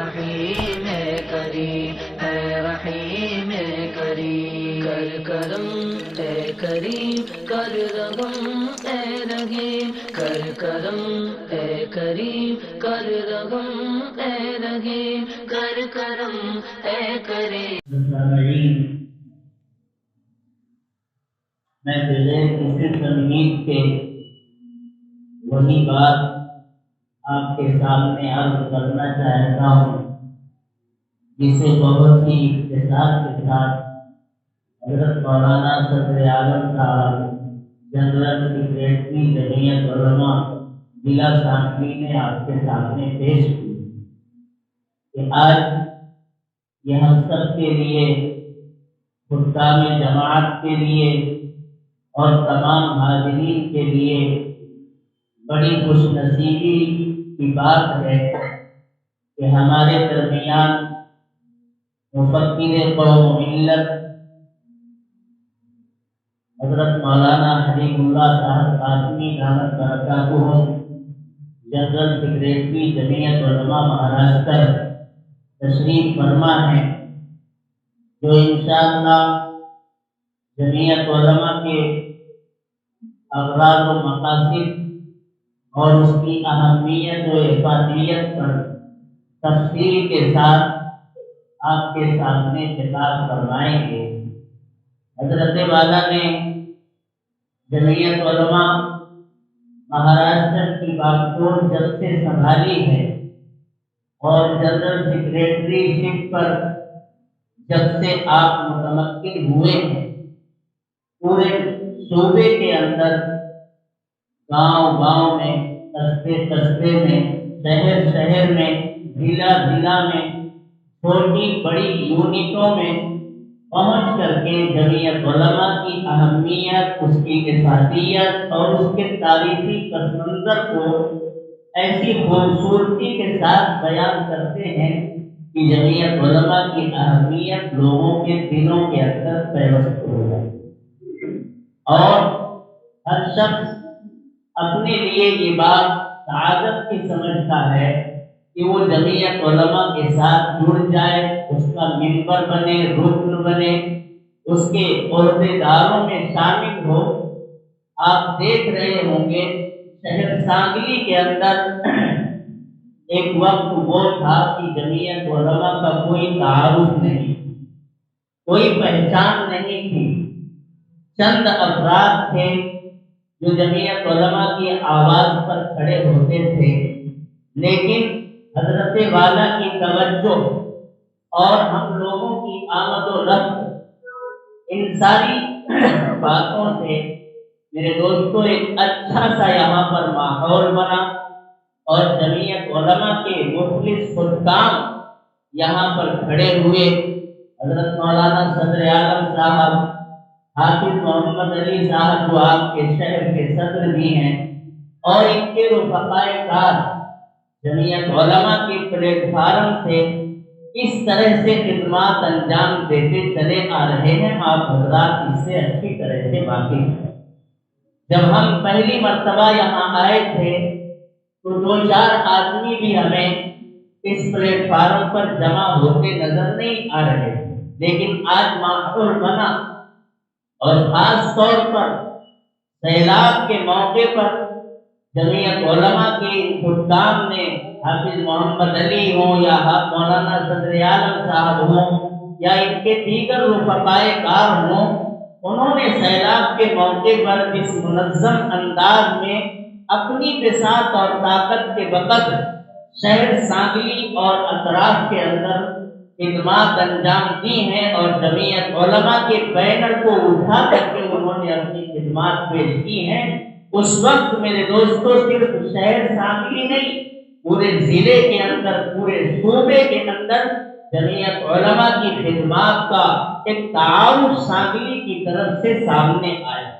رحیم کریم اے رحیم کریم، کر کرم اے کریم، کر رحم اے رحیم، کر کرم اے کریم، کر رحم اے رحیم، کر کرم اے کریم۔ میں بغیر کسی تمہید کے وہی بات آپ کے سامنے عرض کرنا چاہتا ہوں جسے بہت ہی اختصار کے ساتھ حضرت مولانا صدر اعظم صاحب جنرل سیکریٹری جمعیت علماء ضلع سانحلی نے آپ کے سامنے پیش کی کہ آج یہ ہم سب کے لیے، حکام جماعت کے لیے اور تمام حاضرین کے لیے بڑی خوش نصیبی کی بات ہے کہ ہمارے درمیان مفکر قوم و ملت حضرت مولانا حبیب اللہ صاحب قاسمی دامت برکاتہ جنرل سیکریٹری جمعیت علماء مہاراشٹر تشریف فرما ہے، جو انشاءاللہ جمعیت علماء کے اغراض و مقاصد اور اس کی اہمیت و افادیت پر تفصیل کے ساتھ آپ کے سامنے خطاب فرمائیں گے۔ حضرت والا نے جمعیت علماء مہاراشٹر کی باغ جب سے سنبھالی ہے اور جنرل سیکریٹری شپ پر جب سے آپ متمکن ہوئے ہیں، پورے صوبے کے اندر گاؤں گاؤں میں، قصبے قصبے میں، شہر شہر میں، ضلع ضلع میں، چھوٹی بڑی یونٹوں میں پہنچ کر کے جمعیت علماء کی اہمیت، اس کی افادیت اور اس کے تاریخی پس منظر کو ایسی خوبصورتی کے ساتھ بیان کرتے ہیں کہ جمعیت علماء کی اہمیت لوگوں کے دلوں کے اندر پیوست ہو جائے اور ہر شخص اپنے لیے یہ بات سعادت کی سمجھتا ہے کہ وہ جمعیت علماء کے ساتھ جڑ جائے، اس کا ممبر بنے، رکن بنے، اس کے عہدیداروں میں شامل ہو۔ آپ دیکھ رہے ہوں گے شہر سانگلی کے اندر ایک وقت وہ تھا کہ جمعیت علماء کا کوئی تعارف نہیں، کوئی پہچان نہیں تھی، چند افراد تھے جو جمعیت علماء کی آواز پر کھڑے ہوتے تھے، لیکن حضرت والا کی توجہ اور ہم لوگوں کی آمد و رفت، ان ساری باتوں سے میرے دوستوں ایک اچھا سا یہاں پر ماحول بنا اور جمعیت علماء کے مخلص حکام یہاں پر کھڑے ہوئے۔ حضرت مولانا صدر اعظم صاحب، حافظ محمد علی صاحب جو آپ کے شہر کے صدر بھی ہیں، اور ان کے رفقائے کار جمعیت علماء کے پلیٹ فارم سے کس طرح سے خدمات انجام دیتے چلے آ رہے ہیں، آپ حضرات اس سے اچھی طرح سے واقف ہیں۔ جب ہم پہلی مرتبہ یہاں آئے تھے تو دو چار آدمی بھی ہمیں اس پلیٹ فارم پر جمع ہوتے نظر نہیں آ رہے تھے، لیکن آج ماحول بنا اور خاص طور پر سیلاب کے موقع پر جمعیت علماء کے حکام نے، حافظ محمد علی ہوں یا مولانا صدر عالم صاحب ہوں یا ان کے دیگر رفقائے کار ہوں، انہوں نے سیلاب کے موقع پر اس منظم انداز میں اپنی بساط اور طاقت کے وقت شہر سانگلی اور اطراف کے اندر خدمات انجام دی ہیں اور جمعیت علماء کے بینر کو اٹھا کر کے انہوں نے اپنی خدمات پیش کی ہیں۔ اس وقت میرے دوستوں صرف شہر سانگلی نہیں، پورے ضلع کے اندر، پورے صوبے کے اندر جمعیت علماء کی خدمات کا ایک تعارف سانگلی کی طرف سے سامنے آیا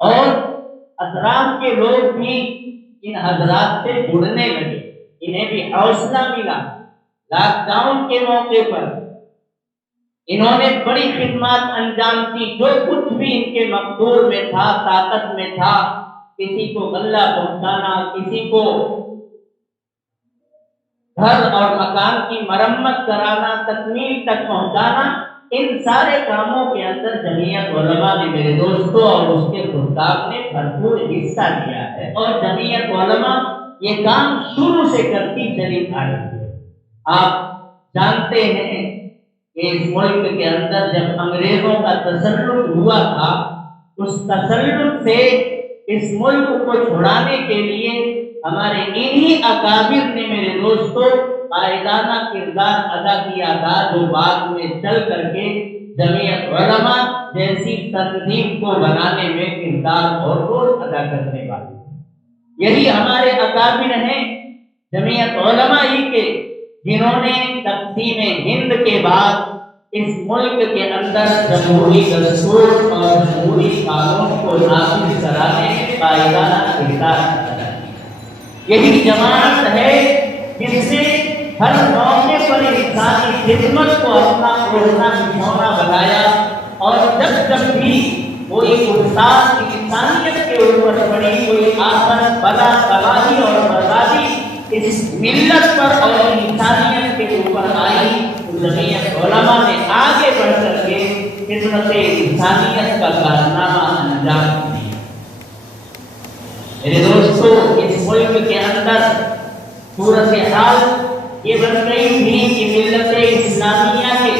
اور اطراف کے لوگ بھی ان حضرات سے جڑنے لگے، انہیں بھی حوصلہ ملا۔ لاک ڈاؤن کے موقع پر انہوں نے بڑی خدمات انجام دی، جو کچھ بھی ان کے مقدور میں تھا، طاقت میں تھا، کسی کو غلہ پہنچانا، کسی کو گھر اور مکان کی مرمت کرانا، تکمیل تک پہنچانا، ان سارے کاموں کے اندر جمعیت علماء نے میرے دوستوں اور اس کے خطاب نے بھرپور حصہ لیا ہے، اور جمعیت علماء یہ کام شروع سے کرتی چلی آ رہی ہے۔ آپ جانتے ہیں کہ اس ملک کے اندر جب انگریزوں کا تسلط ہوا تھا، اس تسلط سے اس ملک کو چھڑانے کے لیے ہمارے انہی اکابر نے میرے دوستوں قائدانہ کردار ادا کیا تھا، جو بعد میں چل کر کے جمعیت علماء جیسی تنظیم کو بنانے میں کردار اور رول ادا کرنے والی۔ یہی ہمارے اکابر ہیں جمعیت علماء ہی کے، جنہوں نے تقسیم ہند کے بعد اس ملک کے اندر جمہوری دستور اور جمہوری قانون کو نافذ کرانے میں قائدانہ کردار ادا کیا۔ یہی جماعت ہے جس نے ہر موقع پر انسانی خدمت کو اپنا اوڑھنا بچھونا بنایا، اور جب جب بھی کوئی فرصت انسانیت کے اوپر پڑی، کوئی آفت، بلا، تباہی اور بربادی اس ملت پر اور انسانیت کے اوپر آئی، تو جمعیت علماء نے آگے بڑھ کر کے خدمت انسانیت کا کارنامہ انجام دیا۔ میرے دوستو، اس ملک کے اندر صورتحال یہ بن گئی تھی کہ ملت اسلامیہ کے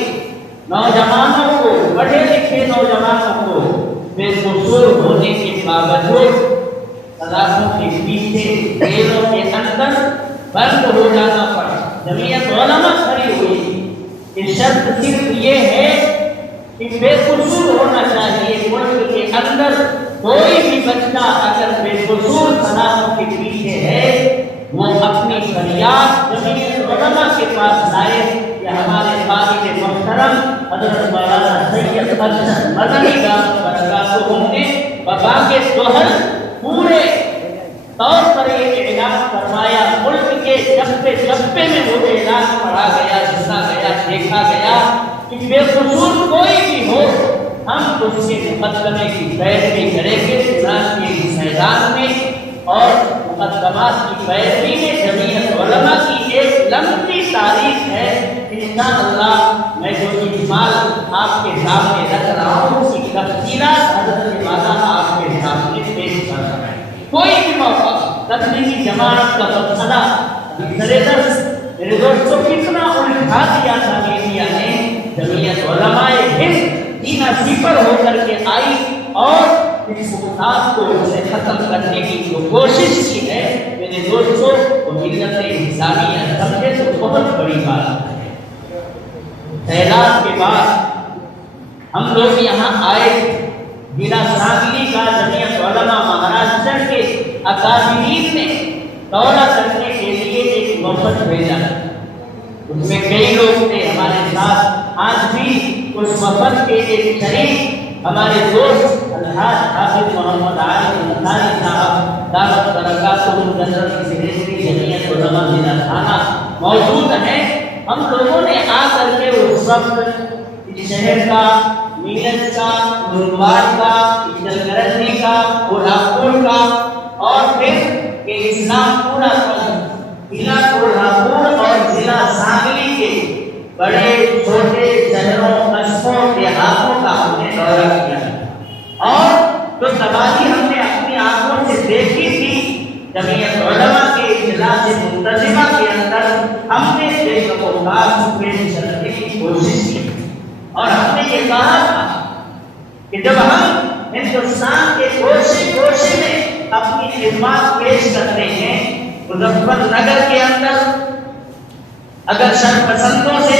نوجوانوں کو، پڑھے لکھے نوجوانوں کو بے قصور ہونے کے باوجود سلاخوں کے پیچھے جیلوں کے اندر بند ہو جانا پڑا۔ جمعیت علماء کھڑی ہوئی کہ شرط صرف یہ ہے کہ بے قصور ہونا چاہیے، ملک کے اندر کوئی بھی بچہ اگر بے قصور سلاخوں کے پیچھے ہے، وہ اپنی فریاد جمعیت علماء کے پاس لائے۔ یا ہمارے قائد محترم حضرت مولانا سید ارشد مدنی دامت برکاتہ نے بباغ طہر پورے طور پر یہ اعلان فرمایا، ملک کے جبے جبے میں وہ اعلان پڑھا گیا، سنا گیا، دیکھا گیا کہ بے قصور کوئی بھی ہو، ہم اس کے مقدمے کی پیروی کریں گے۔ چنانچہ اس میدان میں اور مقدمات کی پیروی میں جمعیت علماء کی ایک لمبی تاریخ ہے۔ انشاءاللہ میں جو اجمال آپ کے سامنے رکھ رہا ہوں، اس کی تفصیلات حضرت مولانا آپ کے سامنے پیش کر رہا ہے۔ کوئی بھی موقع تبلیغی جماعت کا مسئلہ درس میرے دوستوں کتنا الجھا دیا تھا میڈیا نے، جمعیت علماء ہند سینہ سپر ہو کر کے آئی اور اس بات کو اسے ختم کرنے کی جو کوشش کی ہے، میرے دوستوں وہ ملت اسلامیہ سمجھے تو بہت بڑی بات ہے۔ سیلاب کے بعد ہم لوگ یہاں آئے، ضلع سانگلی کا جمعیت علماء مہاراشٹر کے اکابرین نے دورہ کرنے کے لیے ایک وفد بھیجا، اس میں کئی لوگ تھے ہمارے ساتھ۔ آج بھی اس وفد کے ایک شریک ہمارے دوست الحاج حافظ محمد عارف انصاری صاحب دعوت برکاتہ جنرل سیکریٹری جمعیت علماء ضلع تھانہ موجود ہیں۔ ہم لوگوں نے آ کر کے اس وقت اس شہر کا، میرٹھ کا، نورباد کا، افضل کرنی کا، کولہاپور کا اور پھر کہ اسلام پورا ضلع کولہاپور اور ضلع سانگلی کے بڑے چھوٹے شہروں، قصبوں، دیہاتوں کا ہم نے دورہ کیا، اور جو تباہی ہم نے اپنی آنکھوں سے دیکھی تھی جمعیت علماء کے اجلاس منتظمہ کے اندر ہم نے دیکھ کو خاص پیش کرنے کی کوشش کی، اور ہم نے یہ کہا تھا کہ جب ہم ہندوستان کے گوشے میں اپنی خدمات پیش کرتے ہیں، مظفر نگر کے اندر اگر شرپسندوں سے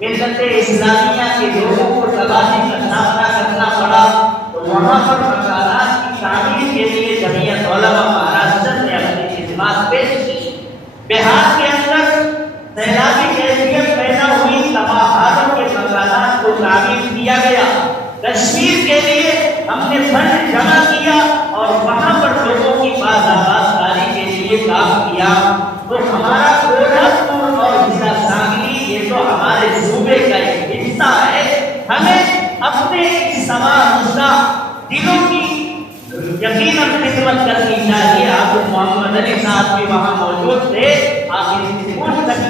ملت اسلامیہ کے لوگوں کو تباہی کا سامنا کرنا پڑا، تو وہاں پر مکانات کی تعمیر کے لیے جمعیت علماء مہاراشٹر نے اپنی خدمات پیش کی۔ بہار کے اندر سیلابی کیفیت پیدا ہوئی، تباہ حالوں کے مکانات کو تعمیر کیا گیا۔ کشمیر کے لیے ہم نے فنڈ جمع کیا اور وہاں پر لوگوں کی بازآبادکاری کے لیے کام کیا۔ تو ہمارا کولہاپور اور ضلع سانگلی یہ تو ہمارے صوبے کا ایک حصہ ہے، ہمیں اپنے اس تمام دلوں کی یقیناً خدمت کرنی چاہیے۔ آپ محمد علی صاحب بھی وہاں موجود تھے، آپ ان سے پوچھ سکتے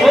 2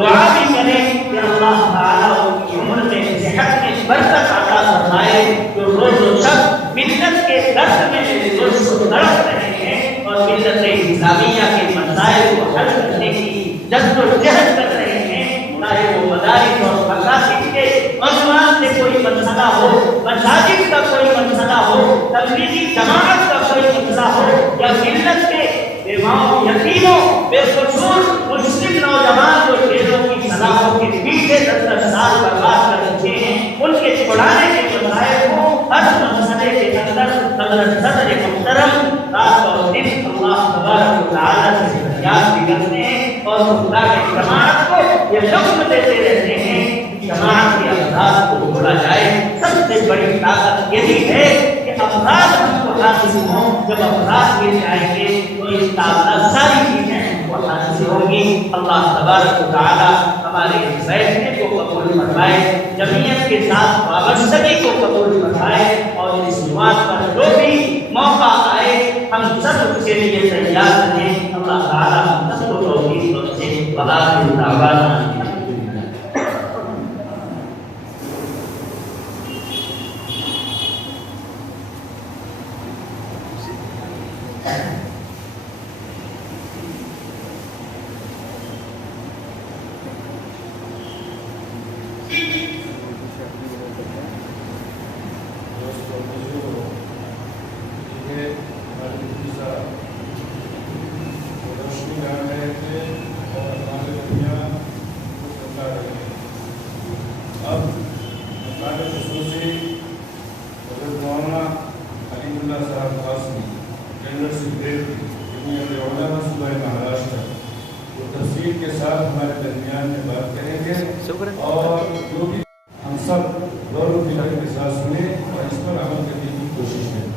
دعا بھی کریں کہ اللہ تعالیٰ ان کی عمر میں صحت میں برکت عطا فرمائے، جو روز و شب ملت کے درد میں تڑپ رہے ہیں اور ملت اسلامیہ کے مسائل کو حل کرنے کی جد و جہد کر رہے ہیں، چاہے وہ مدارس اور مکاتب کے عنوان سے کوئی مسئلہ ہو، مساجد کا کوئی مسئلہ ہو، تبلیغی جماعت کا کوئی مسئلہ ہو، یا ملت کے بیواؤں یتیموں بے قصور مسلم نوجوان جو جیلوں کی سلاخوں کے پیچھے 10 سال برباد کر رکھے ہیں، ان کے چھڑانے کے مسائل کو ہر مسئلے کے اندر صدر محترم رات اور دن اللہ تبارک و تعالیٰ سے فریاد بھی کرتے ہیں اور خدا کی جماعت کو یہ حکم دیتے رہتے ہیں کہ جماعت کے افراد کو جوڑا جائے۔ سب سے بڑی طاقت یہی ہے کہ افراد ہم کو حاصل ہوں، جب افراد مل جائیں گے تو اس طاقت ساری چیزیں ہم کو حاصل ہوں گی۔ اللہ تبارک و تعالیٰ ہمارے اس فیصلے کو قبول فرمائے، جمعیت کے ساتھ وابستگی کو قبول فرمائے، اور اس بات پر جو بھی موقع آئے ہم سب اس کے لیے تیار رہیں۔ اللہ تعالیٰ ہم سب کو توفیق بخشے۔ وآخر دعوانا کے ساتھ ہمارے درمیان میں بات کریں گے اور جو بھی ہم سب غور و فکر کے ساتھ سنیں اور اس پر عمل کرنے کی کوشش کریں۔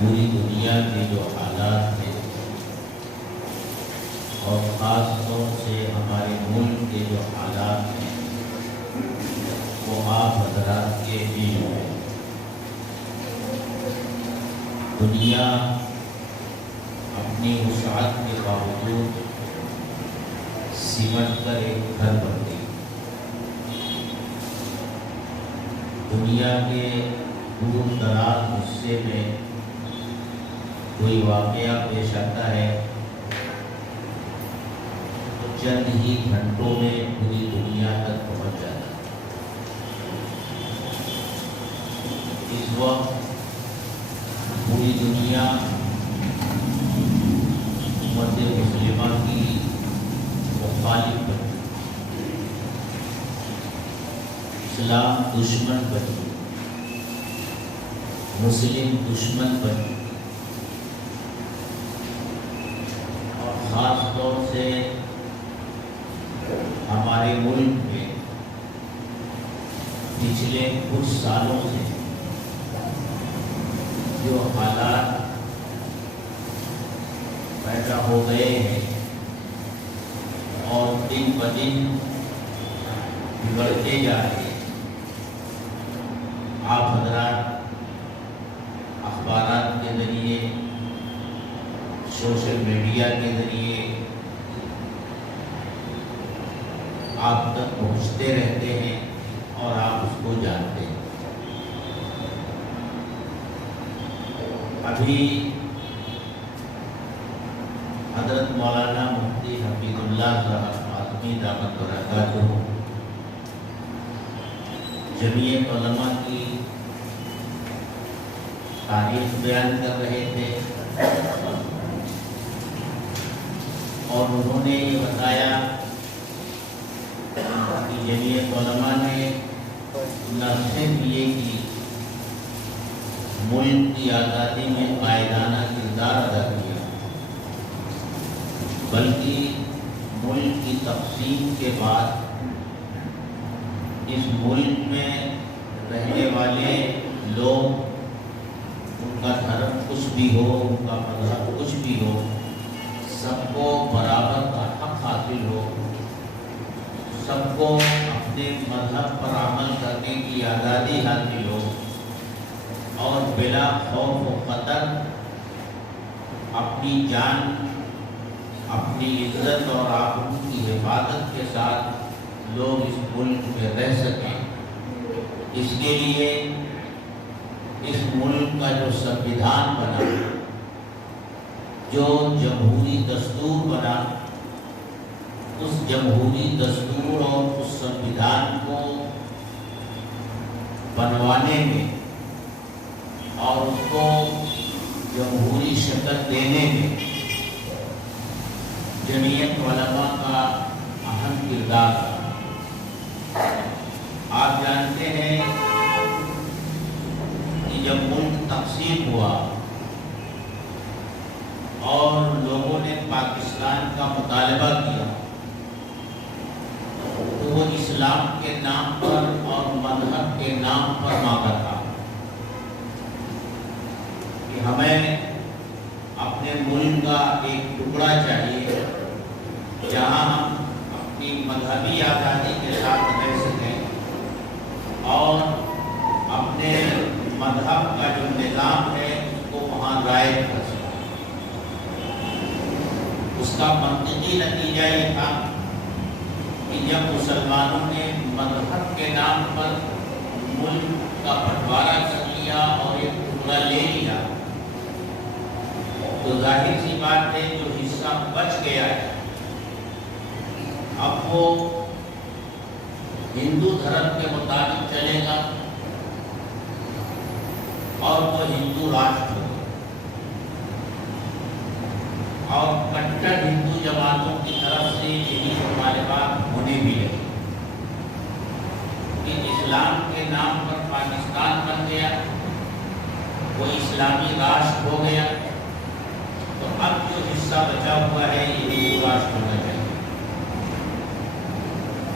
پوری دنیا کے جو حالات ہیں اور خاص طور سے ہمارے ملک کے جو حالات ہیں وہ آپ حضرات کے علم ہے۔ دنیا اپنی وسعت کے باوجود سمٹ کر ایک گھر بن گئی۔ دنیا کے دور دراز حصے میں کوئی واقعہ پیش آتا ہے تو چند ہی گھنٹوں میں پوری دنیا تک پہنچ جاتا ہے۔ اس وقت پوری دنیا امت مسلمہ کی مخالف بنی، اسلام دشمن بنی، مسلم دشمن بنی، اور خاص طور سے ہمارے ملک میں پچھلے کچھ سالوں سے جو حالات پیدا ہو گئے ہیں اور دن بدن بڑھتے جا رہے ہیں، آپ حضرات اخبارات کے ذریعے، سوشل میڈیا کے ذریعے آپ تک پہنچتے رہتے ہیں اور آپ اس کو جانتے ہیں۔ ابھی حضرت مولانا مفتی حفیظ اللہ صاحب آدمی دعوت برکاتہ جمعیت علماء کی تاریخ بیان کر رہے تھے اور انہوں نے یہ بتایا کہ جمعیت علماء نے نہ صرف یہ کہ ملک کی آزادی میں قائدانہ کردار ادا کیا بلکہ ملک کی تقسیم کے بعد اس ملک میں رہنے والے لوگ، ان کا دھرم کچھ بھی ہو، ان کا مذہب کچھ بھی ہو، سب کو برابر کا حق حاصل ہو، سب کو اپنے مذہب پر عمل کرنے کی آزادی حاصل ہو اور بلا خوف و خطر اپنی جان، اپنی عزت اور آبرو کی حفاظت کے ساتھ لوگ اس ملک میں رہ سکیں۔ اس کے لیے اس ملک کا جو سنویدھان بنا، جو جمہوری دستور بنا، اس جمہوری دستور اور اس سنویدھان کو بنوانے میں اور اس کو جمہوری شکل دینے میں جمعیت علماء کا اہم کردار ہے۔ آپ جانتے ہیں کہ جب ملک تقسیم ہوا اور لوگوں نے پاکستان کا مطالبہ کیا تو وہ اسلام کے نام پر اور مذہب کے نام پر مانگا تھا کہ ہمیں اپنے ملک کا ایک ٹکڑا چاہیے جہاں ہم اپنی مذہبی آزادی کے ساتھ رہ سکیں اور اپنے مذہب کا جو نظام ہے اس کو وہاں رائج کر سکیں۔ اس کا منطقی نتیجہ یہ تھا کہ جب مسلمانوں نے مذہب کے نام پر ملک کا بٹوارا کر لیا اور ایک ٹکڑا لے لیا تو ظاہر سی بات ہے جو حصہ بچ گیا ہے اب وہ ہندو دھرم کے مطابق چلے گا اور وہ ہندو راشٹر ہوگا اور کٹر ہندو جماعتوں کی طرف سے یہی مطالبات ہونے بھی لگے کہ اسلام کے نام پر پاکستان بن گیا، وہ اسلامی راشٹر ہو گیا، تو اب جو حصہ بچا ہوا ہے یہ ہندو راشٹر ہونا چاہیے۔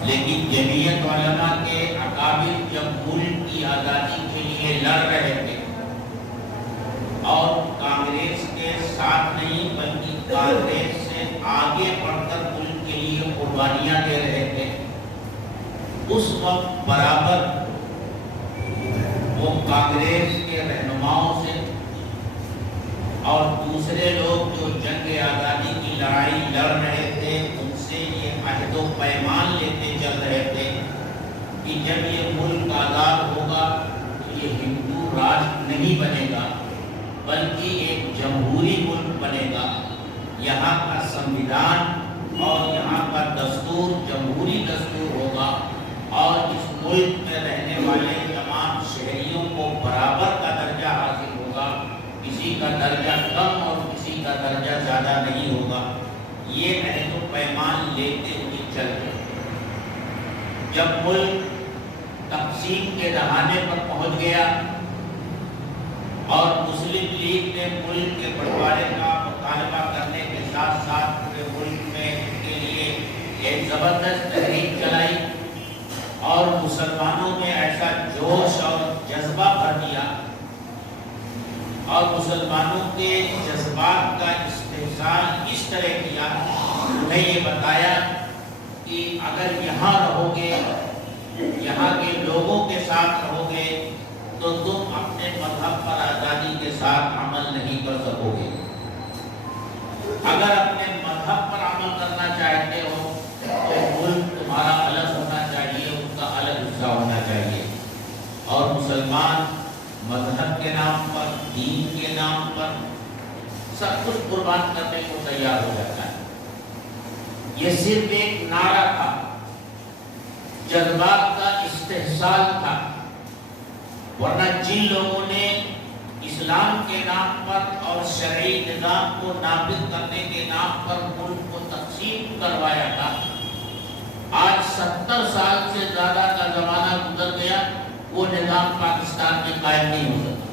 لیکن جمعیت علماء کے اکابر جب ملک کی آزادی کے لیے لڑ رہے تھے اور کے ساتھ نہیں بلکہ کانگریس سے آگے بڑھ کر ملک کے لیے قربانیاں دے رہے تھے، اس وقت برابر وہ کانگریس کے رہنماؤں سے اور دوسرے لوگ جو جنگ آزادی کی لڑائی لڑ رہے تھے ان سے یہ عہد و پیمان لیتے چل رہے تھے کہ جب یہ ملک آزاد ہوگا تو یہ ہندو راج نہیں بنے گا بلکہ ایک جمہوری ملک بنے گا، یہاں کا سنویدھان اور یہاں کا دستور جمہوری دستور ہوگا اور اس ملک میں رہنے والے تمام شہریوں کو برابر کا درجہ حاصل ہوگا، کسی کا درجہ کم اور کسی کا درجہ زیادہ نہیں ہوگا۔ یہ عہد و پیمان لیتے ہوئے چل رہے۔ جب ملک تقسیم کے دہانے پر پہنچ گیا اور مسلم لیگ نے ملک کے بٹوارے کا مطالبہ کرنے کے ساتھ ساتھ پورے ملک میں اس کے لیے ایک زبردست تحریک چلائی اور مسلمانوں میں ایسا جوش اور جذبہ بھر دیا اور مسلمانوں کے جذبات کا استحصال اس طرح کیا، انہیں یہ بتایا کہ اگر یہاں رہو گے، یہاں کے لوگوں کے ساتھ رہو گے تو تم اپنے مذہب پر آزادی کے ساتھ عمل نہیں کر سکو گے۔ اگر اپنے مذہب پر عمل کرنا چاہتے ہو تو ملک تمہارا الگ ہونا چاہیے، اس کا الگ حصہ ہونا چاہیے، اور مسلمان مذہب کے نام پر، دین کے نام پر سب کچھ قربان کرنے کو تیار ہو جاتا ہے۔ یہ صرف ایک نعرہ تھا، جذبات کا استحصال تھا، ورنہ جن لوگوں نے اسلام کے نام پر اور شرعی نظام کو نافذ کرنے کے نام پر ملک کو تقسیم کروایا تھا، آج 70 سال سے زیادہ کا زمانہ گزر گیا، وہ نظام پاکستان میں قائم نہیں ہو سکتا۔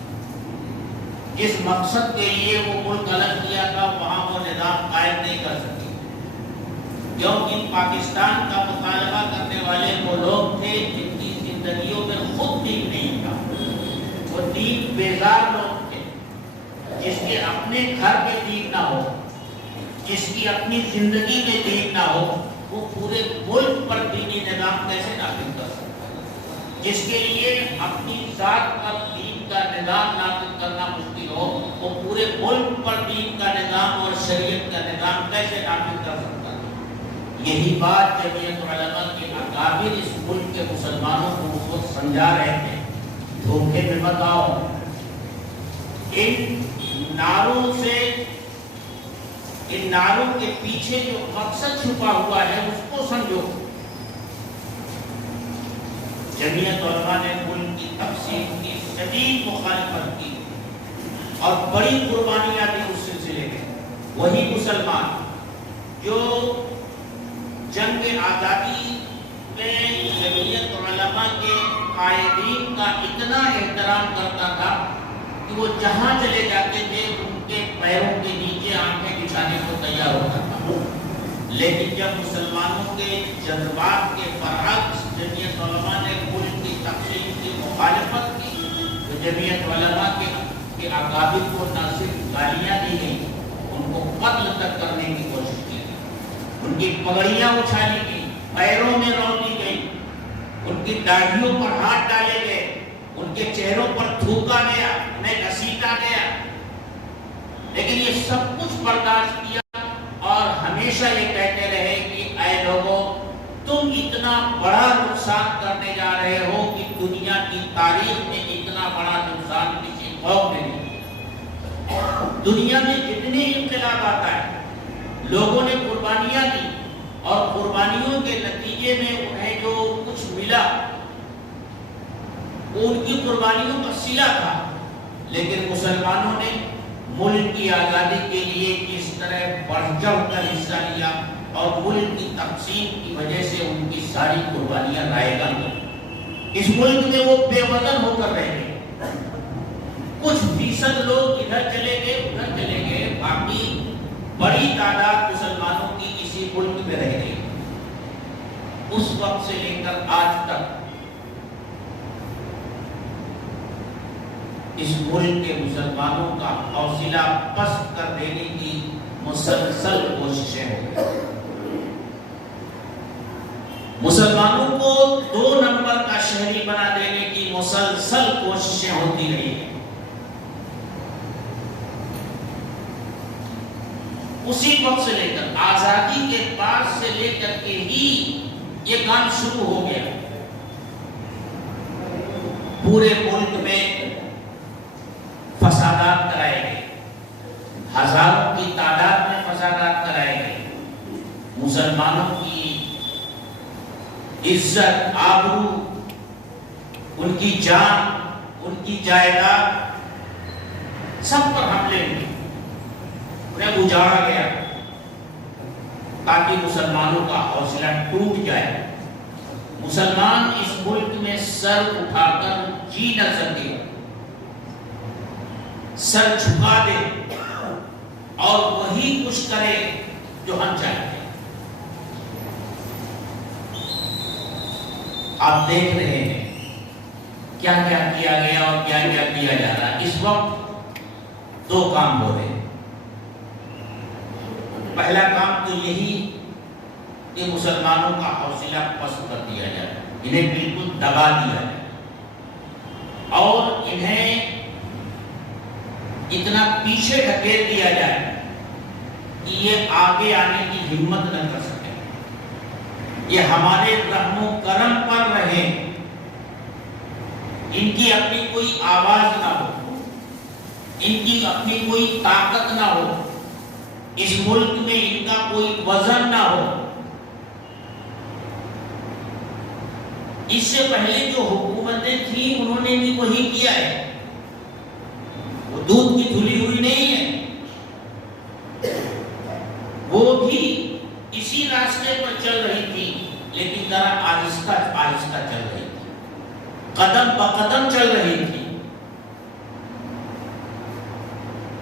جس مقصد کے لیے وہ ملک الگ کیا تھا وہاں وہ نظام قائم نہیں کر سکے، کیونکہ پاکستان کا مطالبہ کرنے والے وہ لوگ تھے جن کی زندگیوں میں خود دین نہیں تھا، وہ دین بیزار لوگ تھے، جس کے اپنے گھر میں دین نہ ہو، جس کی اپنی زندگی میں دین نہ ہو، وہ پورے ملک پر دینی نظام کیسے نافذ کر سکتا ہے؟ جس کے لیے اپنی ذات پر دین کا نظام نافذ کرنا مشکل ہو، وہ پورے ملک پر دین کا نظام اور شریعت کا نظام کیسے نافذ کر سکتا ہے؟ یہی بات جمعیت علماء کے اکابر اس ملک کے مسلمانوں کو اس وقت سمجھا رہے تھے، دھوکے میں مت آؤ، ان نعروں کے پیچھے جو مقصد چھپا ہوا ہے اس کو سمجھو۔ جمعیت علماء نے ملک کی تقسیم کی شدید مخالفت کی اور بڑی قربانیاں دی اس سلسلے میں۔ وہی مسلمان جو جنگ آزادی میں جمعیت علماء کے قائدین کا اتنا احترام کرتا تھا کہ وہ جہاں چلے جاتے تھے ان کے پیروں کے نیچے آنکھیں بچھانے کو تیار ہوتا تھا، لیکن جب مسلمانوں کے جذبات کے برعکس جمعیت علماء نے ملک کی تقسیم کی مخالفت کی تو جمعیت علماء کے اکابر کو نہ صرف گالیاں دی گئیں، ان کو قتل تک کرنے کی کوشش کی گئی، ان کی پگڑیاں اچھالی گئی، پیروں میں روندی گئی، ان کی داڑھیوں پر ہاتھ ڈالے گئے، ان کے چہروں پر تھوکا گیا، انہیں گھسیٹا گیا، لیکن یہ سب کچھ برداشت کیا اور ہمیشہ یہ کہتے رہے کہ اے لوگوں، تم اتنا بڑا نقصان کرنے جا رہے ہو کہ دنیا کی تاریخ میں اتنا بڑا نقصان کسی قوم نے نہیں۔ دنیا میں جتنے انقلابات آئے، لوگوں نے قربانیاں دی اور قربانیوں کے نتیجے میں انہیں جو کچھ ملا وہ ان کی قربانیوں کا صلہ تھا، لیکن مسلمانوں نے ملک کی آزادی کے لیے اس طرح بڑھ چڑھ کر حصہ لیا اور ملک کی تقسیم کی وجہ سے ان کی ساری قربانیاں رائے گاں ہوئی۔ اس ملک میں وہ بے وطن ہو کر رہ گئے، کچھ فیصد لوگ ادھر چلے گئے ادھر چلے گئے، باقی بڑی تعداد مسلمانوں کی اسی ملک میں رہ گئی۔ اس وقت سے لے کر آج تک اس ملک کے مسلمانوں کا حوصلہ پست کر دینے کی مسلسل کوششیں ہوتی، مسلمانوں کو 2 نمبر کا شہری بنا دینے کی مسلسل کوششیں ہوتی رہی ہیں۔ اسی وقت سے لے کر آزادی کے بعد سے لے کر کے ہی یہ کام شروع ہو گیا۔ پورے ملک میں فسادات کرائے گئے، ہزاروں کی تعداد میں فسادات کرائے گئے، مسلمانوں کی عزت، آبرو، ان کی جان، ان کی جائیداد سب پر حملے ہوئے، انہیں اجاڑا گیا تاکہ مسلمانوں کا حوصلہ ٹوٹ جائے، مسلمان اس ملک میں سر اٹھا کر جی نہ سکے، سر جھکا دے اور وہی کچھ کرے جو ہم چاہتے ہیں۔ آپ دیکھ رہے ہیں کیا کیا کیا گیا اور کیا کیا کیا جا رہا ہے۔ اس وقت 2 کام ہو رہے ہیں۔ پہلا کام تو یہی کہ مسلمانوں کا حوصلہ پست کر دیا جائے، انہیں بالکل دبا دیا جائے اور انہیں اتنا پیچھے ڈھکیل دیا جائے کہ یہ آگے آنے کی ہمت نہ کر سکے، یہ ہمارے رحم و کرم پر رہے، ان کی اپنی کوئی آواز نہ ہو، ان کی اپنی کوئی طاقت نہ ہو، اس ملک میں ان کا کوئی وزن نہ ہو۔ اس سے پہلے جو حکومتیں تھیں انہوں نے بھی وہی کیا ہے، وہ دودھ کی دھلی ہوئی نہیں ہے، وہ بھی اسی راستے پر چل رہی تھی، لیکن ذرا آہستہ آہستہ چل رہی تھی، قدم بقدم چل رہی تھی۔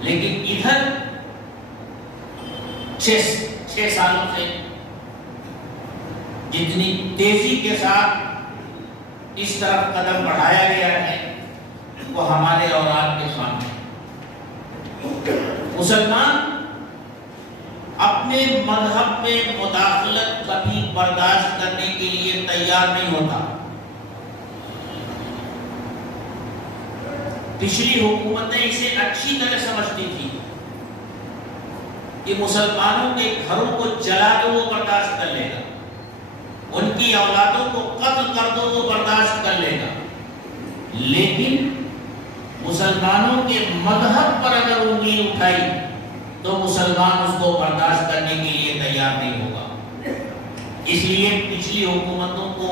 لیکن ادھر 6 سالوں سے جتنی تیزی کے ساتھ اس طرف قدم بڑھایا گیا ہے وہ ہمارے اولاد کے سامنے۔ مسلمان اپنے مذہب میں مداخلت کبھی برداشت کرنے کے لیے تیار نہیں ہوتا۔ پچھلی حکومتیں اسے اچھی طرح سمجھتی تھی کہ مسلمانوں کے گھروں کو جلا دو وہ برداشت کر لے گا، ان کی اولادوں کو قتل کر دو وہ برداشت کر لے گا، لیکن مسلمانوں کے مذہب پر اگر انگلی اٹھائی تو مسلمان اس کو برداشت کرنے کے لیے تیار نہیں ہوگا۔ اس لیے پچھلی حکومتوں کو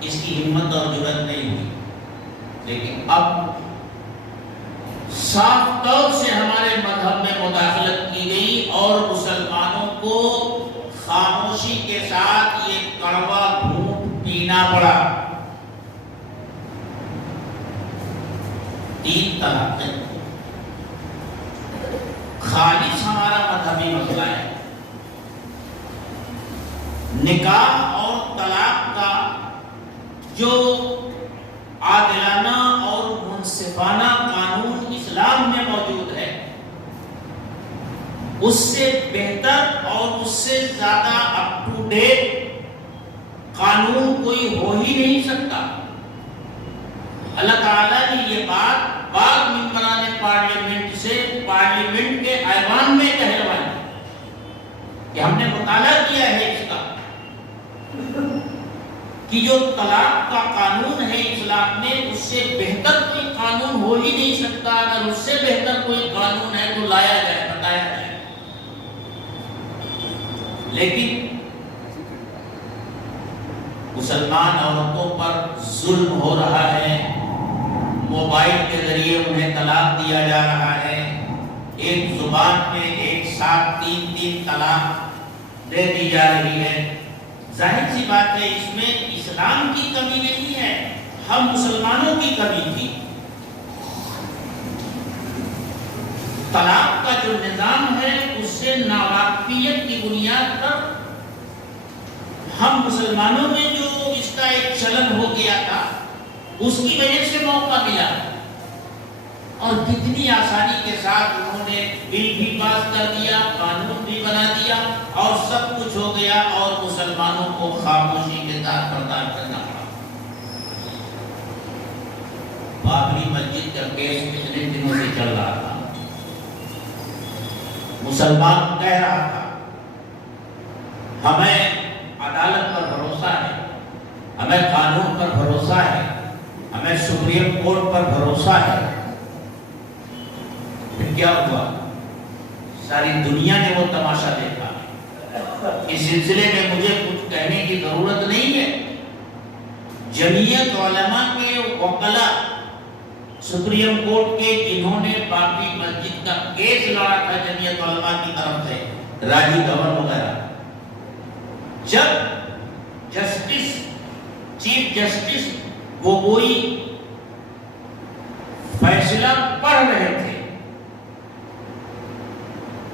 اس کی ہمت اور جرأت نہیں ہوئی، لیکن اب صاف طور سے ہمارے مذہب میں مداخلت کی گئی اور مسلمانوں کو خاموشی کے ساتھ یہ کڑوا گھونٹ پینا پڑا۔ 3 طلاقیں خالص ہمارا مذہبی مسئلہ ہے۔ نکاح اور طلاق کا جو عادلانہ اور منصفانہ قانون اسلام میں موجود ہے، اس سے بہتر اور اس سے زیادہ اپ ٹو ڈیٹ قانون کوئی ہو ہی نہیں سکتا۔ اللہ تعالیٰ نے یہ بات بعض ممبران پارلیمنٹ سے پارلیمنٹ کے ایوان میں کہلوائی کہ ہم نے مطالعہ کیا ہے اس کا کہ جو طلاق کا قانون ہے اسلام میں اس سے بہتر کوئی قانون ہو ہی نہیں سکتا۔ اگر اس سے بہتر کوئی قانون ہے تو لایا جائے، بتایا جائے۔ لیکن مسلمان عورتوں پر ظلم ہو رہا ہے، موبائل کے ذریعے انہیں طلاق دیا جا رہا ہے، ایک زبان میں ایک ساتھ 3 طلاق دے دی جا رہی ہے۔ ظاہر سی بات ہے اس میں اسلام کی کمی نہیں ہے، ہم مسلمانوں کی کمی تھی۔ طلاق کا جو نظام ہے اس سے ناواقفیت کی بنیاد پر ہم مسلمانوں میں جو اس کا ایک چلن ہو گیا تھا اس کی وجہ سے موقع ملا اور کتنی آسانی کے ساتھ انہوں نے بل بھی پاس کر دیا، قانون بھی بنا دیا اور سب کچھ ہو گیا، اور مسلمانوں کو خاموشی کے ساتھ برداشت کرنا پڑا۔ بابری مسجد کا کیس کتنے دنوں سے چل رہا تھا، مسلمان کہہ رہا تھا ہمیں عدالت پر بھروسہ ہے، ہمیں قانون پر بھروسہ ہے، ہمیں سپریم کورٹ پر بھروسہ ہے۔ پھر کیا ہوا؟ ساری دنیا نے وہ تماشا دیکھا۔ اس سلسلے میں مجھے کچھ کہنے کی ضرورت نہیں ہے۔ جمعیت علماء کے وکلا سپریم کورٹ کے، جنہوں نے بابری مسجد کا کیس لڑا تھا جمعیت علماء کی طرف سے، راجی دھون وغیرہ، جب چیف جسٹس گوگوئی فیصلہ پڑھ رہے تھے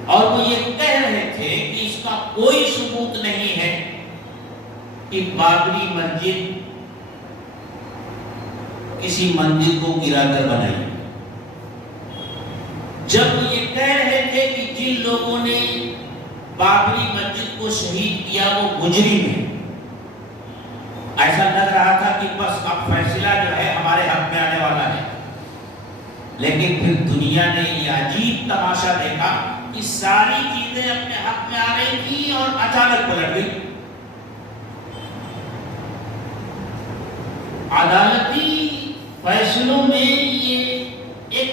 اور وہ یہ کہہ رہے تھے کہ اس کا کوئی ثبوت نہیں ہے کہ بابری مسجد کسی مندر کو گرا کر بنائی، جب وہ یہ کہہ رہے تھے کہ جن لوگوں نے بابری مسجد کو شہید کیا وہ مجرم ہیں، ایسا لگ رہا تھا کہ بس اب فیصلہ جو ہے ہمارے حق میں آنے والا ہے۔ لیکن پھر دنیا نے یہ عجیب تماشا دیکھا کہ ساری چیزیں اپنے حق میں آ رہی تھی اور اچانک پلٹ گئی۔ عدالتی فیصلوں میں یہ ایک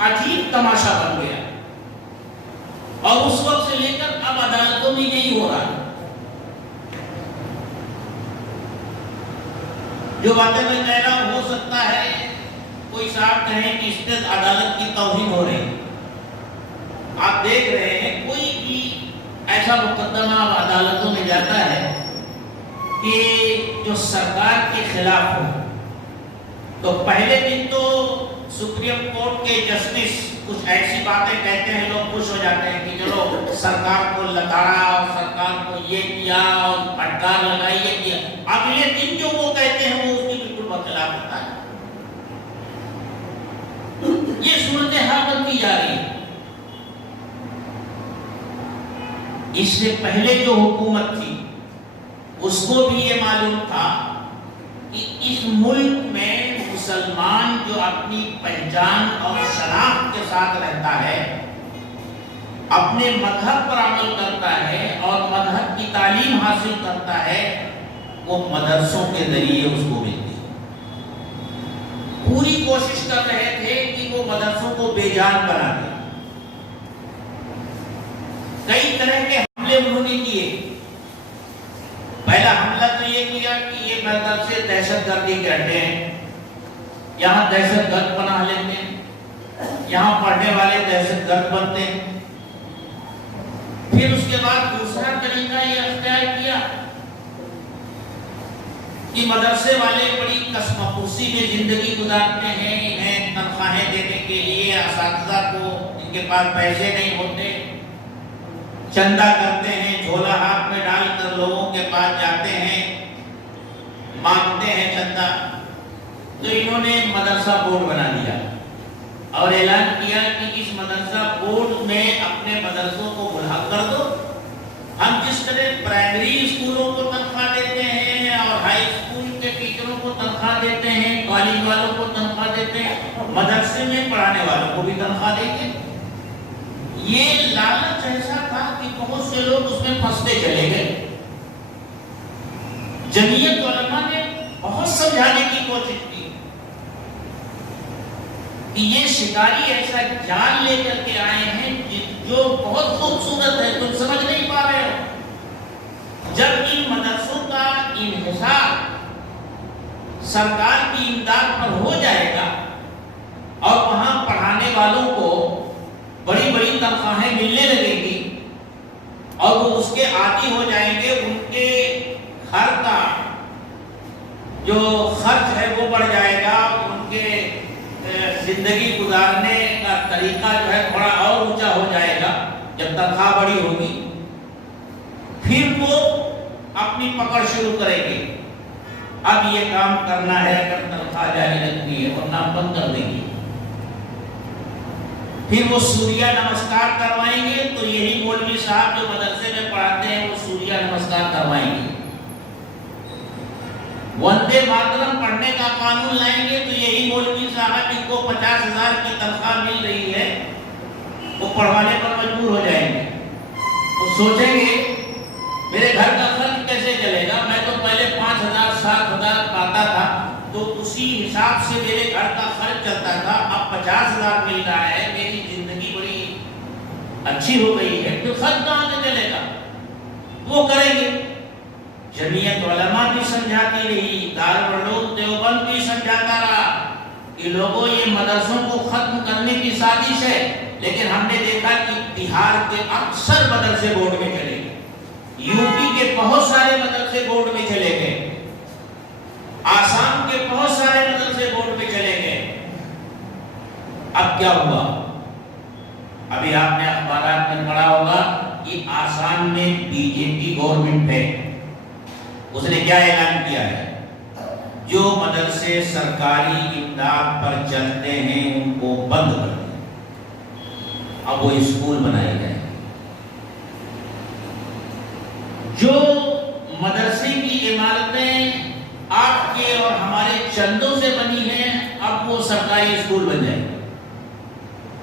عجیب تماشا بن گیا، اور اس وقت سے لے کر اب عدالتوں میں یہی ہو رہا ہے۔ جو باتیں میں کہہ رہا ہوں، ہو سکتا ہے کوئی صاحب کہیں کہ اس سے عدالت کی توہین ہو رہی ہے۔ آپ دیکھ رہے ہیں کوئی بھی ایسا مقدمہ اب عدالتوں میں جاتا ہے کہ جو سرکار کے خلاف ہو، تو پہلے دن تو سپریم کورٹ کے جسٹس کچھ ایسی باتیں کہتے ہیں، لوگ خوش ہو جاتے ہیں کہ چلو سرکار کو لتاڑا اور سرکار کو یہ کیا اور پھٹکار لگائی، یہ کیا۔ اگلے دن جو وہ کہتے ہیں وہ اس کی بالکل برخلاف ہوتا ہے۔ یہ صورتحال بنتی جا رہی ہے۔ اس سے پہلے جو حکومت تھی اس کو بھی یہ معلوم تھا کہ اس ملک میں مسلمان جو اپنی پہچان اور شناخت کے ساتھ رہتا ہے، اپنے مذہب پر عمل کرتا ہے اور مذہب کی تعلیم حاصل کرتا ہے، وہ مدرسوں کے ذریعے اس کو ملتی ہے۔ پوری کوشش کر رہے تھے کہ وہ مدرسوں کو بے جان بنا دیں۔ کئی طرح کے حملے انہوں نے کیے۔ پہلا حملہ تو یہ کیا کہ یہ مدرسے دہشت گردی کے اڈے ہیں، یہاں دہشت گرد پناہ لیتے ہیں، یہاں پڑھنے والے دہشت گرد بنتے ہیں۔ پھر اس کے بعد دوسرا طریقہ یہ اختیار کیا کہ مدرسے والے بڑی کسمپوسی میں زندگی گزارتے ہیں، انہیں تنخواہیں دینے کے لیے اساتذہ کو ان کے پاس پیسے نہیں ہوتے، چندہ کرتے ہیں، جھولا ہاتھ میں ڈال کر لوگوں کے پاس جاتے ہیں، مانگتے ہیں چندہ۔ تو انہوں نے مدرسہ بورڈ بنا دیا اور اعلان کیا کہ اس مدرسہ بورڈ میں اپنے مدرسوں کو ملحق کر دو۔ ہم جس طرح پرائمری اسکولوں کو تنخواہ دیتے ہیں اور ہائی اسکول کے ٹیچروں کو تنخواہ دیتے ہیں، کالج والوں کو تنخواہ دیتے ہیں، مدرسے میں پڑھانے والوں کو بھی تنخواہ دیں گے۔ یہ لالچ ایسا تھا کہ بہت سے لوگ اس میں پھنستے چلے گئے۔ جمعیت علماء نے بہت سمجھانے کی کوشش کی کہ یہ شکاری ایسا جال لے کر کے آئے ہیں جو بہت خوبصورت ہے، تم سمجھ نہیں پا رہے ہو۔ جب ان مدرسوں کا انحصار سرکار کی امداد پر ہو جائے گا اور وہاں پڑھانے والوں کو بڑی بڑی تنخواہیں ملنے لگیں گی اور وہ اس کے عادی ہو جائیں گے، ان کے گھر کا جو خرچ ہے وہ بڑھ جائے گا، ان کے زندگی گزارنے کا طریقہ جو ہے تھوڑا اور اونچا ہو جائے گا جب تنخواہ بڑی ہوگی، پھر وہ اپنی پکڑ شروع کریں گے۔ اب یہ کام کرنا ہے اگر تنخواہ جاری رکھنی ہے، ورنہ بند کر دیں گے۔ پھر وہ سوریہ نمسکار کروائیں گے تو یہی مولوی صاحب جو مدرسے میں پڑھاتے ہیں وہ سوریہ نمسکار کروائیں گے. وندے ماترم پڑھنے کا قانون لائیں گے تو یہی مولوی صاحب جن کو 50,000 کی تنخواہ مل رہی ہے وہ پڑھوانے پر مجبور ہو جائیں گے. وہ سوچیں گے میرے گھر کا خرچ کیسے چلے گا, میں تو پہلے 5,000 7,000 پاتا تھا تو اسی حساب سے میرے گھر کا خرچ چلتا تھا, اب 50,000 مل رہا ہے, میری زندگی بڑی اچھی ہو گئی ہے, تو خرچ کہاں سے چلے گا. وہ کریں گے. جمعیت علماء بھی سمجھاتی رہی, دارالعلوم دیوبند بھی سمجھاتا رہا کہ لوگوں یہ مدرسوں کو ختم کرنے کی سازش ہے, لیکن ہم نے دیکھا کہ بہار کے اکثر مدرسے بورڈ میں چلے گئے, یو پی کے بہت سارے مدرسے بورڈ میں چلے گئے, آسام کے بہت سارے مدرسے بورڈ میں چلے گئے. اب کیا ہوا؟ ابھی آپ نے اخبارات میں پڑھا ہوگا کہ آسام میں بی جے پی گورنمنٹ ہے, اس نے کیا اعلان کیا ہے, جو مدرسے سرکاری امداد پر چلتے ہیں ان کو بند کر دیں, اب وہ اسکول بنائے گئے. جو مدرسے کی عمارتیں آپ کے اور ہمارے چندوں سے بنی ہیں اب وہ سرکاری اسکول بن جائیں گے,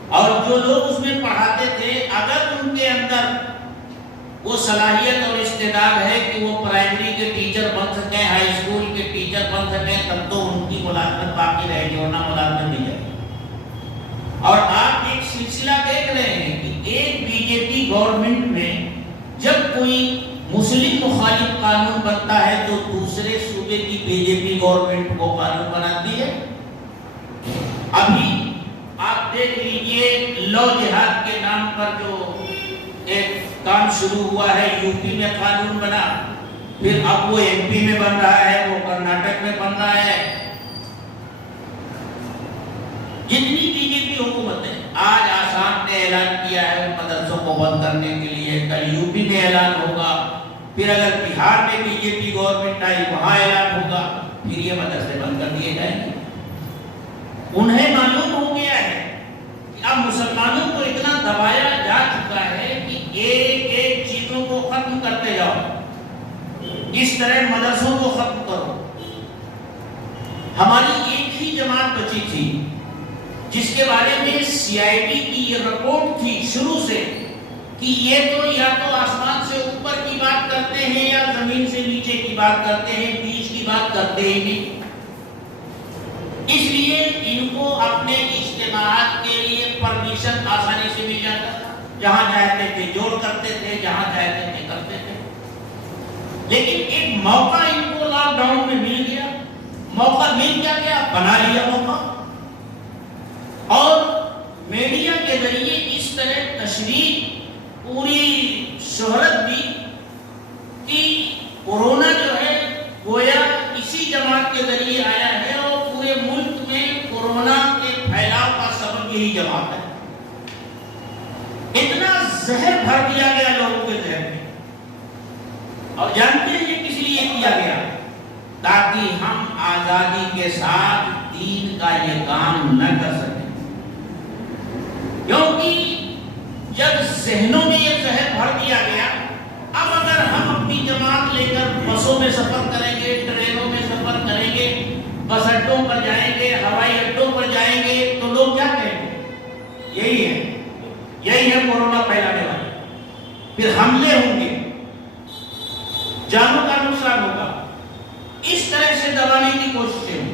اور جو لوگ اس میں پڑھاتے تھے اگر ان کے اندر وہ صلاحیت اور استعداد ہے کہ وہ پرائمری کے ٹیچر بن سکیں, ہائی اسکول کے ٹیچر بن سکیں, تب تو ان کی ملازمت باقی رہے گی ورنہ ملازمت نہیں جائے گی. اور آپ ایک سلسلہ دیکھ رہے ہیں کہ ایک بی جے پی گورنمنٹ میں جب کوئی مسلم مخالف قانون بنتا ہے تو دوسرے صوبے کی بی جے پی گورنمنٹ وہ قانون بناتی ہے. ابھی آپ دیکھ لیجئے لو جہاد کے نام پر جو ایک کام شروع ہوا ہے, یو پی میں قانون بنا, پھر اب وہ ایم پی میں بن رہا ہے, وہ کرناٹک میں بن رہا ہے. جتنی بی جے پی حکومت ہے, آج آسام نے اعلان کیا ہے مدرسوں کو بند کرنے کے لیے, کل یو پی میں اعلان ہوگا, پھر اگر بہار میں بی جے پی گورنمنٹ آئی وہاں اعلان ہوگا, پھر یہ مدرسے بند کر دیے جائیں گے. انہیں معلوم ہو گیا ہے کہ اب مسلمانوں کو اتنا دبایا جا چکا ہے کہ ایک ایک چیزوں کو ختم کرتے جاؤ, اس طرح مدرسوں کو ختم کرو. ہماری ایک ہی جماعت بچی تھی جس کے بارے میں سی آئی ڈی کی یہ رپورٹ تھی شروع سے کہ یہ تو یا تو آسمان سے اوپر کی بات کرتے ہیں یا زمین سے نیچے کی بات کرتے ہیں, بیچ کی بات کرتے ہی نہیں. اس لیے ان کو اپنے اجتماعات کے لیے پرمیشن آسانی سے مل جاتا تھا, جہاں چاہتے تھے جوڑ کرتے تھے, جہاں چاہتے تھے کرتے تھے. لیکن ایک موقع ان کو لاک ڈاؤن میں مل گیا, موقع مل گیا, بنا لیا موقع, اور میڈیا کے ذریعے اس طرح تشریح پوری شہرت دی کہ کورونا جو ہے گویا اسی جماعت کے ذریعے آیا ہے, اور پورے ملک میں کورونا کے پھیلاؤ کا سبب یہی جماعت ہے. اتنا زہر بھر دیا گیا لوگوں کے ذہن میں, اور جانتے ہیں یہ کس لیے کیا گیا, تاکہ ہم آزادی کے ساتھ دین کا یہ کام نہ کر سکیں. کیونکہ جب ذہنوں میں یہ زہر بھر دیا گیا, اب اگر ہم اپنی جماعت لے کر بسوں میں سفر کریں گے, ٹرینوں میں سفر کریں گے, بس اڈوں پر جائیں گے, ہوائی اڈوں پر جائیں گے, تو لوگ کیا کہیں گے, یہی ہے کورونا پھیلانے والے. پھر حملے ہوں گے, جانوں کا نقصان ہوگا. اس طرح سے دبانے کی کوششیں ہوں.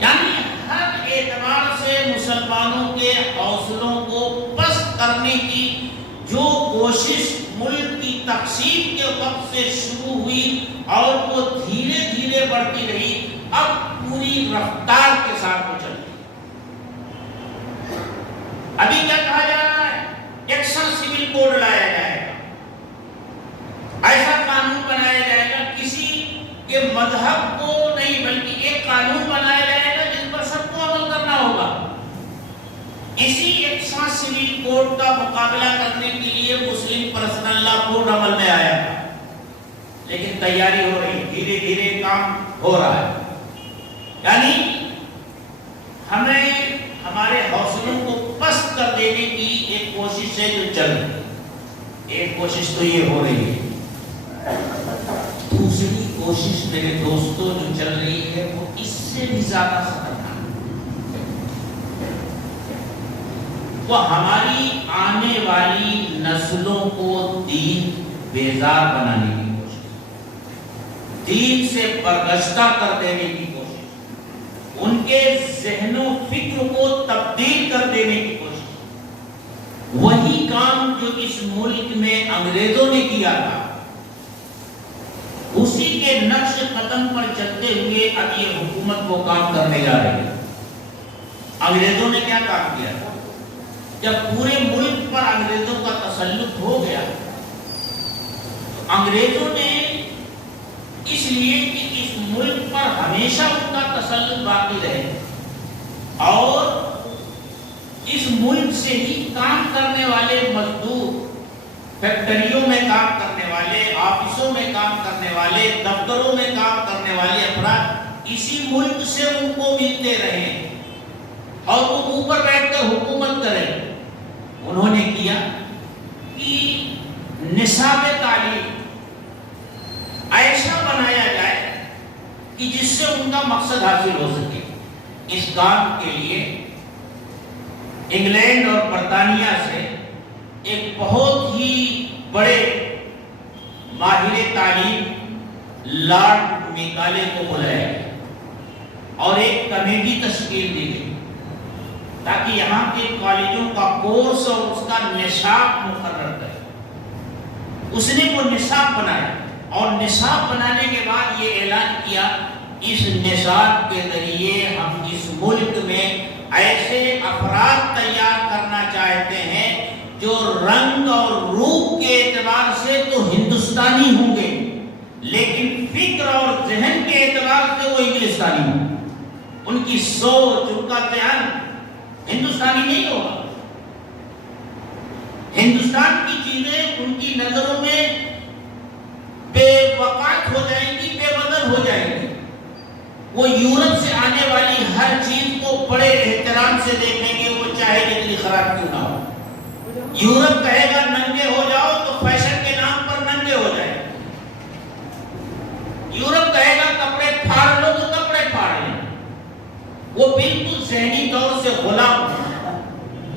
یعنی ہر اعتبار سے مسلمانوں کے حوصلوں کو پست کرنے کی جو کوشش ملک کی تقسیم کے وقت سے شروع ہوئی اور وہ دھیرے دھیرے بڑھتی رہی, اب پوری رفتار کے ساتھ وہ چلتی. ابھی کیا کہا جا رہا ہے, ایکشن سول کوڈ لایا جائے گا, ایسا قانون بنایا جائے گا, کسی کے مذہب کو نہیں بلکہ ایک قانون بنایا جائے گا جس پر سب کو عمل کرنا ہوگا. اسی ایکشن سول کوڈ کا مقابلہ کرنے کے لیے مسلم پرسنل لا کوڈ عمل میں آیا تھا, لیکن تیاری ہو رہی, دھیرے دھیرے کام ہو رہا ہے. یعنی ہمیں ہمارے حوصلوں کو پس کر دینے کی ایک کوشش ہے جو چل رہی ہے. ایک کوشش تو یہ ہو رہی ہے. دوسری کوشش میرے دوستوں جو چل رہی ہے وہ اس سے بھی زیادہ خطرناک ہے. وہ ہماری آنے والی نسلوں کو دین بیزار بنانے کی کوشش، دین سے برگشتہ کر دینے کی کوشش، ان کے ذہن و فکر کو تبدیل کر دینے کی کوشش. وہی کام جو اس ملک میں انگریزوں نے کیا تھا، اسی کے نقش قدم پر چلتے ہوئے اب یہ حکومت وہ کام کرنے جا رہی ہے. انگریزوں نے کیا کام کیا تھا؟ جب پورے ملک پر انگریزوں کا تسلط ہو گیا تو انگریزوں نے اس لیے کہ اس ملک پر ہمیشہ ان کا تسلط باقی رہے اور اس ملک سے ہی کام کرنے والے مزدور، فیکٹریوں میں کام کرنے والے، آفسوں میں کام کرنے والے، دفتروں میں کام کرنے والے افراد اسی ملک سے ان کو ملتے رہے اور وہ اوپر بیٹھ کر حکومت کریں. انہوں نے کیا کہ نصاب تعلیم ایسا بنایا جائے کہ جس سے ان کا مقصد حاصل ہو سکے. اس کام کے لیے انگلینڈ اور برطانیہ سے ایک بہت ہی بڑے ماہر تعلیم لارڈ میکالے کو بلایا گیا اور ایک کمیٹی تشکیل دی گئی تاکہ یہاں کے کالجوں کا کورس اور اس کا نصاب مقرر کرے. اس نے وہ نصاب بنایا اور نصاب بنانے کے بعد یہ اعلان کیا اس نصاب کے ذریعے ہم اس ملک میں ایسے افراد تیار کرنا چاہتے ہیں جو رنگ اور روپ کے اعتبار سے تو ہندوستانی ہوں گے لیکن فکر اور ذہن کے اعتبار سے وہ انگلستانی ہوں گے. ان کی سوچ، ان کا ذہن ہندوستانی نہیں ہوگا. ہندوستان کی چیزیں ان کی نظروں میں بے وقعت ہو جائیں گی، بے بدل ہو جائیں گی. وہ یورپ سے آنے والی ہر چیز کو بڑے احترام سے دیکھیں گے، وہ چاہے جتنی خراب کیوں نہ ہو. یورپ کہے گا ننگے ہو جاؤ تو فیشن کے نام پر ننگے ہو جائیں. یورپ کہے گا کپڑے پھاڑ لو تو کپڑے پھاڑ لیں. وہ بالکل ذہنی طور سے غلام.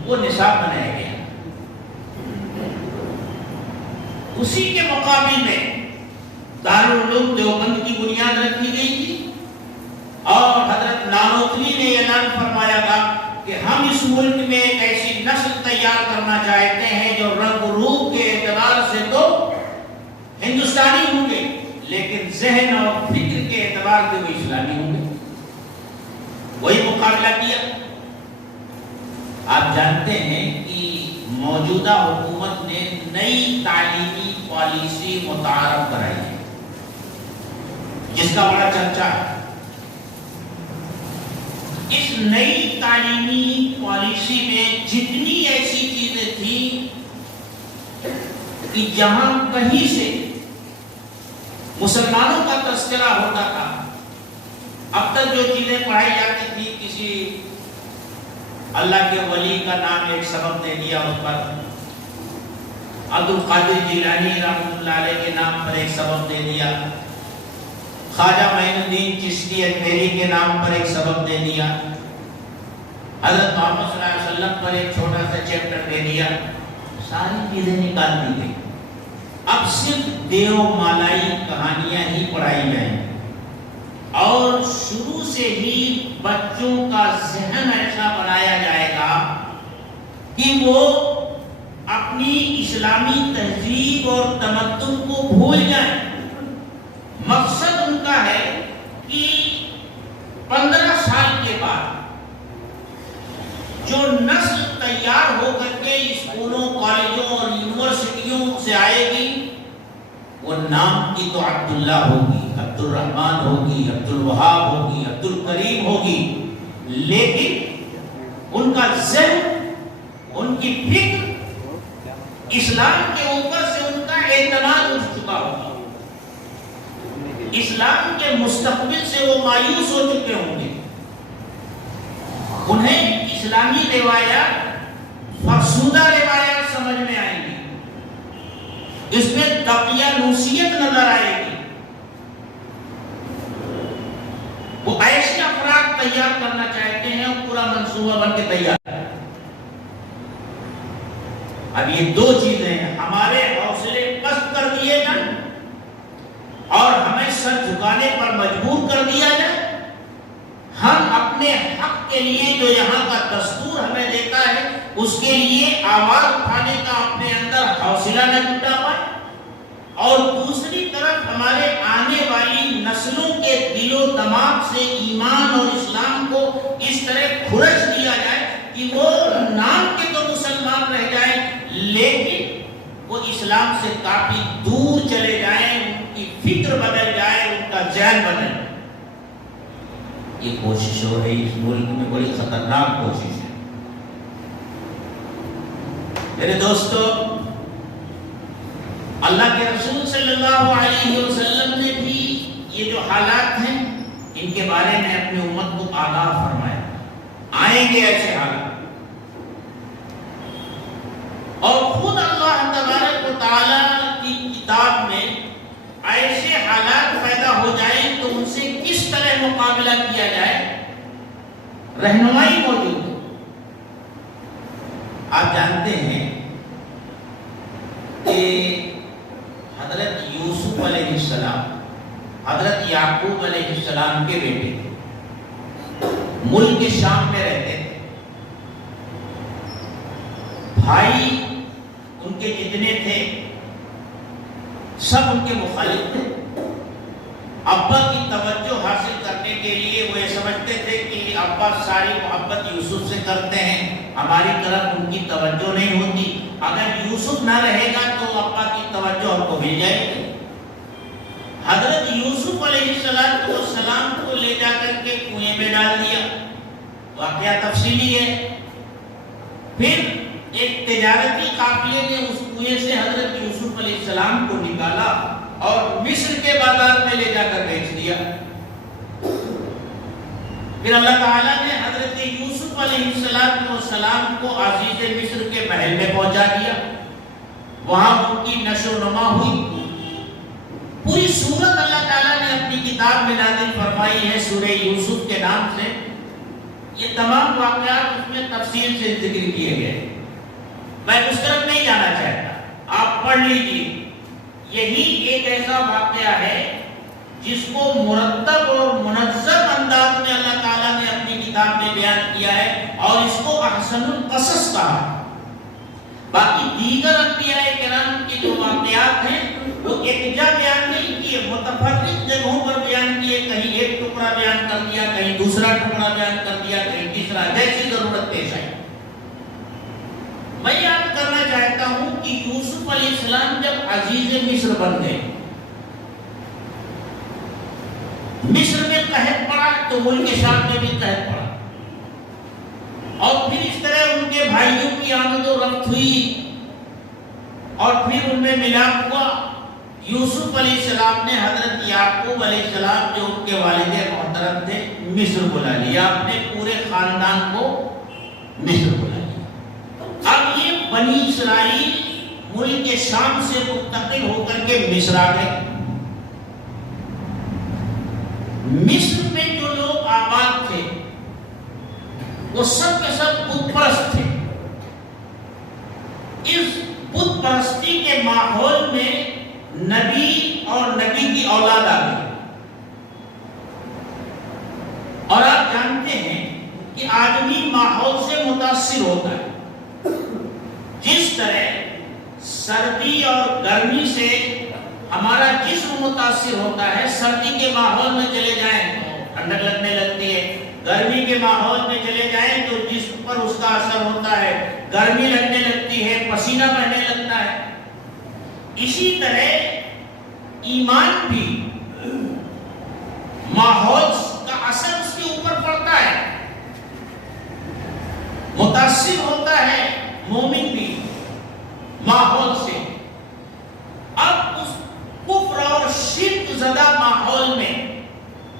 وہ نصاب بنایا گیا. اسی کے مقابل میں دارالعلوم دیوبند کی بنیاد رکھی گئی تھی اور حضرت نانوتوی نے اعلان فرمایا تھا کہ ہم اس ملک میں ایک ایسی نسل تیار کرنا چاہتے ہیں جو رنگ و روپ کے اعتبار سے تو ہندوستانی ہوں گے لیکن ذہن اور فکر کے اعتبار سے وہ اسلامی ہوں گے. وہی مقابلہ کیا. آپ جانتے ہیں کہ موجودہ حکومت نے نئی تعلیمی پالیسی متعارف کرائی ہے جس کا بڑا چرچا ہے. اس نئی تعلیمی پالیسی میں جتنی ایسی چیزیں تھیں کہ جہاں کہیں سے مسلمانوں کا تذکرہ ہوتا تھا، اب تک جو چیزیں پڑھائی جاتی تھی، کسی اللہ کے ولی کا نام ایک سبق دے دیا، اس پر عبد القادر جیلانی رحمۃ اللہ علیہ کے نام پر ایک سبق دے دیا، خواجہ معین الدین چشتی اجمیری کے نام پر ایک سبق دے دیا، حضرت محمد صلی اللہ علیہ وسلم پر ایک چھوٹا سا چیپٹر دے دیا. ساری چیزیں نکال دی گئی. اب صرف دیو مالائی کہانیاں ہی پڑھائی جائیں اور شروع سے ہی بچوں کا ذہن ایسا بنایا جائے گا کہ وہ اپنی اسلامی تہذیب اور تمدن کو بھول جائیں. مقصد ان کا ہے کہ 15 سال کے بعد جو نسل تیار ہو کر کے اسکولوں، کالجوں اور یونیورسٹیوں سے آئے گی وہ نام کی تو عبداللہ ہوگی، عبد الرحمن ہوگی، عبد الوہاب ہوگی، عبد الکریم ہوگی، لیکن ان کا ذہن، ان کی فکر اسلام کے اوپر سے ان کا اعتماد اٹھ چکا ہوگا. اسلام کے مستقبل سے وہ مایوس ہو چکے ہوں گے. انہیں اسلامی روایات فرسودہ روایات سمجھ میں آئیں گی، اس میں دقیانوسیت نظر آئے گی. وہ ایسے افراد تیار کرنا چاہتے ہیں اور پورا منصوبہ بن کے تیار ہے. اب یہ دو چیزیں ہیں، ہمارے حوصلے پست کر دیے جائیں اور ہمیں سر جھکانے پر مجبور کر دیا جائے. ہم اپنے حق کے لیے جو یہاں کا دستور ہمیں دیتا ہے اس کے لیے آواز اٹھانے کا اپنے اندر حوصلہ نہ جٹا پائے، اور دوسری طرف ہمارے آنے والی نسلوں کے دل و دماغ سے ایمان اور اسلام کو اس طرح کھرچ دیا جائے کہ وہ نام کے تو مسلمان رہ جائیں لیکن وہ اسلام سے کافی دور چلے جائیں، ان کی فکر بدل جائے، ان کا ذہن بدل جائے. یہ کوشش ہو رہی اس ملک میں، بڑی خطرناک کوشش ہے. میرے دوستو، اللہ کے رسول صلی اللہ علیہ وسلم نے بھی یہ جو حالات ہیں ان کے بارے میں اپنی امت کو آگاہ فرمایا. آئیں گے ایسے حالات، اور خود اللہ تبارک و تعالیٰ کی کتاب میں ایسے حالات پیدا ہو جائیں تو ان سے کس طرح مقابلہ کیا جائے رہنمائی موجود ہے. آپ جانتے ہیں کہ حضرت یوسف علیہ السلام حضرت یعقوب علیہ السلام کے بیٹے تھے، ملک کے شام میں رہتے تھے. بھائی ان کے جتنے تھے سب ان کے مخالف تھے. ابا کی توجہ حاصل کرنے کے لیے وہ یہ سمجھتے تھے کہ ابا ساری محبت یوسف سے کرتے ہیں، ہماری طرف ان کی توجہ نہیں ہوتی، اگر یوسف نہ رہے گا تو ابا کی توجہ ہم کو مل جائے گی. حضرت یوسف علیہ السلام کو لے جا کر کے کنویں میں ڈال دیا. واقعہ تفصیلی ہے. پھر ایک تجارتی قافلے نے اس کنویں سے حضرت یوسف علیہ السلام کو نکالا اور مصر کے بازار میں لے جا کر بیچ دیا. پھر اللہ تعالیٰ نے حضرت یوسف علیہ السلام کو عزیز مصر کے محل میں پہنچا دیا. وہاں ان کی نشو و نما ہوئی. پوری سورت اللہ تعالیٰ نے اپنی کتاب میں نازل فرمائی ہے سورہ یوسف کے نام سے. یہ تمام واقعات اس میں تفصیل سے ذکر کیے گئے. میں اس طرف نہیں جانا چاہتا، آپ پڑھ لیجیے. یہی ایک ایسا واقعہ ہے جس کو مرتب اور منظم انداز میں اللہ تعالیٰ نے اپنی کتاب میں بیان کیا ہے اور اس کو احسن القصص کہا. باقی دیگر انبیاء کرام کے جو واقعات ہیں وہ ایک جا بیان نہیں کیے، متفرق جگہوں پر بیان کیے. کہیں ایک ٹکڑا بیان کر دیا، کہیں دوسرا ٹکڑا بیان کر دیا، کہیں تیسرا، جیسی ضرورت پیش آئی. میں یاد کرنا چاہتا ہوں کہ یوسف علیہ السلام جب عزیز مصر بن گئے، مصر میں قحط پڑا تو ملک شام میں بھی قحط پڑا، اور پھر اس طرح ان کے بھائیوں کی آمد و رفت ہوئی اور پھر ان میں ملاپ ہوا. یوسف علیہ السلام نے حضرت یعقوب علیہ السلام جو ان کے والد محترم تھے مصر بلا لیا، اپنے پورے خاندان کو مصر بلا لیا. اب یہ بنی اسرائیل ملک شام سے منتقل ہو کر کے مصر آ گئے. مصر میں جو لوگ آباد تھے وہ سب کے سب بت پرست تھے. اس بت پرستی کے ماحول میں نبی اور نبی کی اولاد آ گئی. اور آپ جانتے ہیں کہ آدمی ماحول سے متاثر ہوتا ہے. جس طرح سردی اور گرمی سے ہمارا جسم متاثر ہوتا ہے، سردی کے ماحول میں چلے جائیں تو ٹھنڈک لگنے لگتی ہے، گرمی کے ماحول میں چلے جائیں تو جسم پر اس کا اثر ہوتا ہے، گرمی لگنے لگتی ہے، پسینہ بہنے لگتا ہے. اسی طرح ایمان بھی ماحول کا اثر اس کے اوپر پڑتا ہے، متاثر ہوتا ہے مومن بھی ماحول سے. اب اس کفر اور شرک زدہ ماحول میں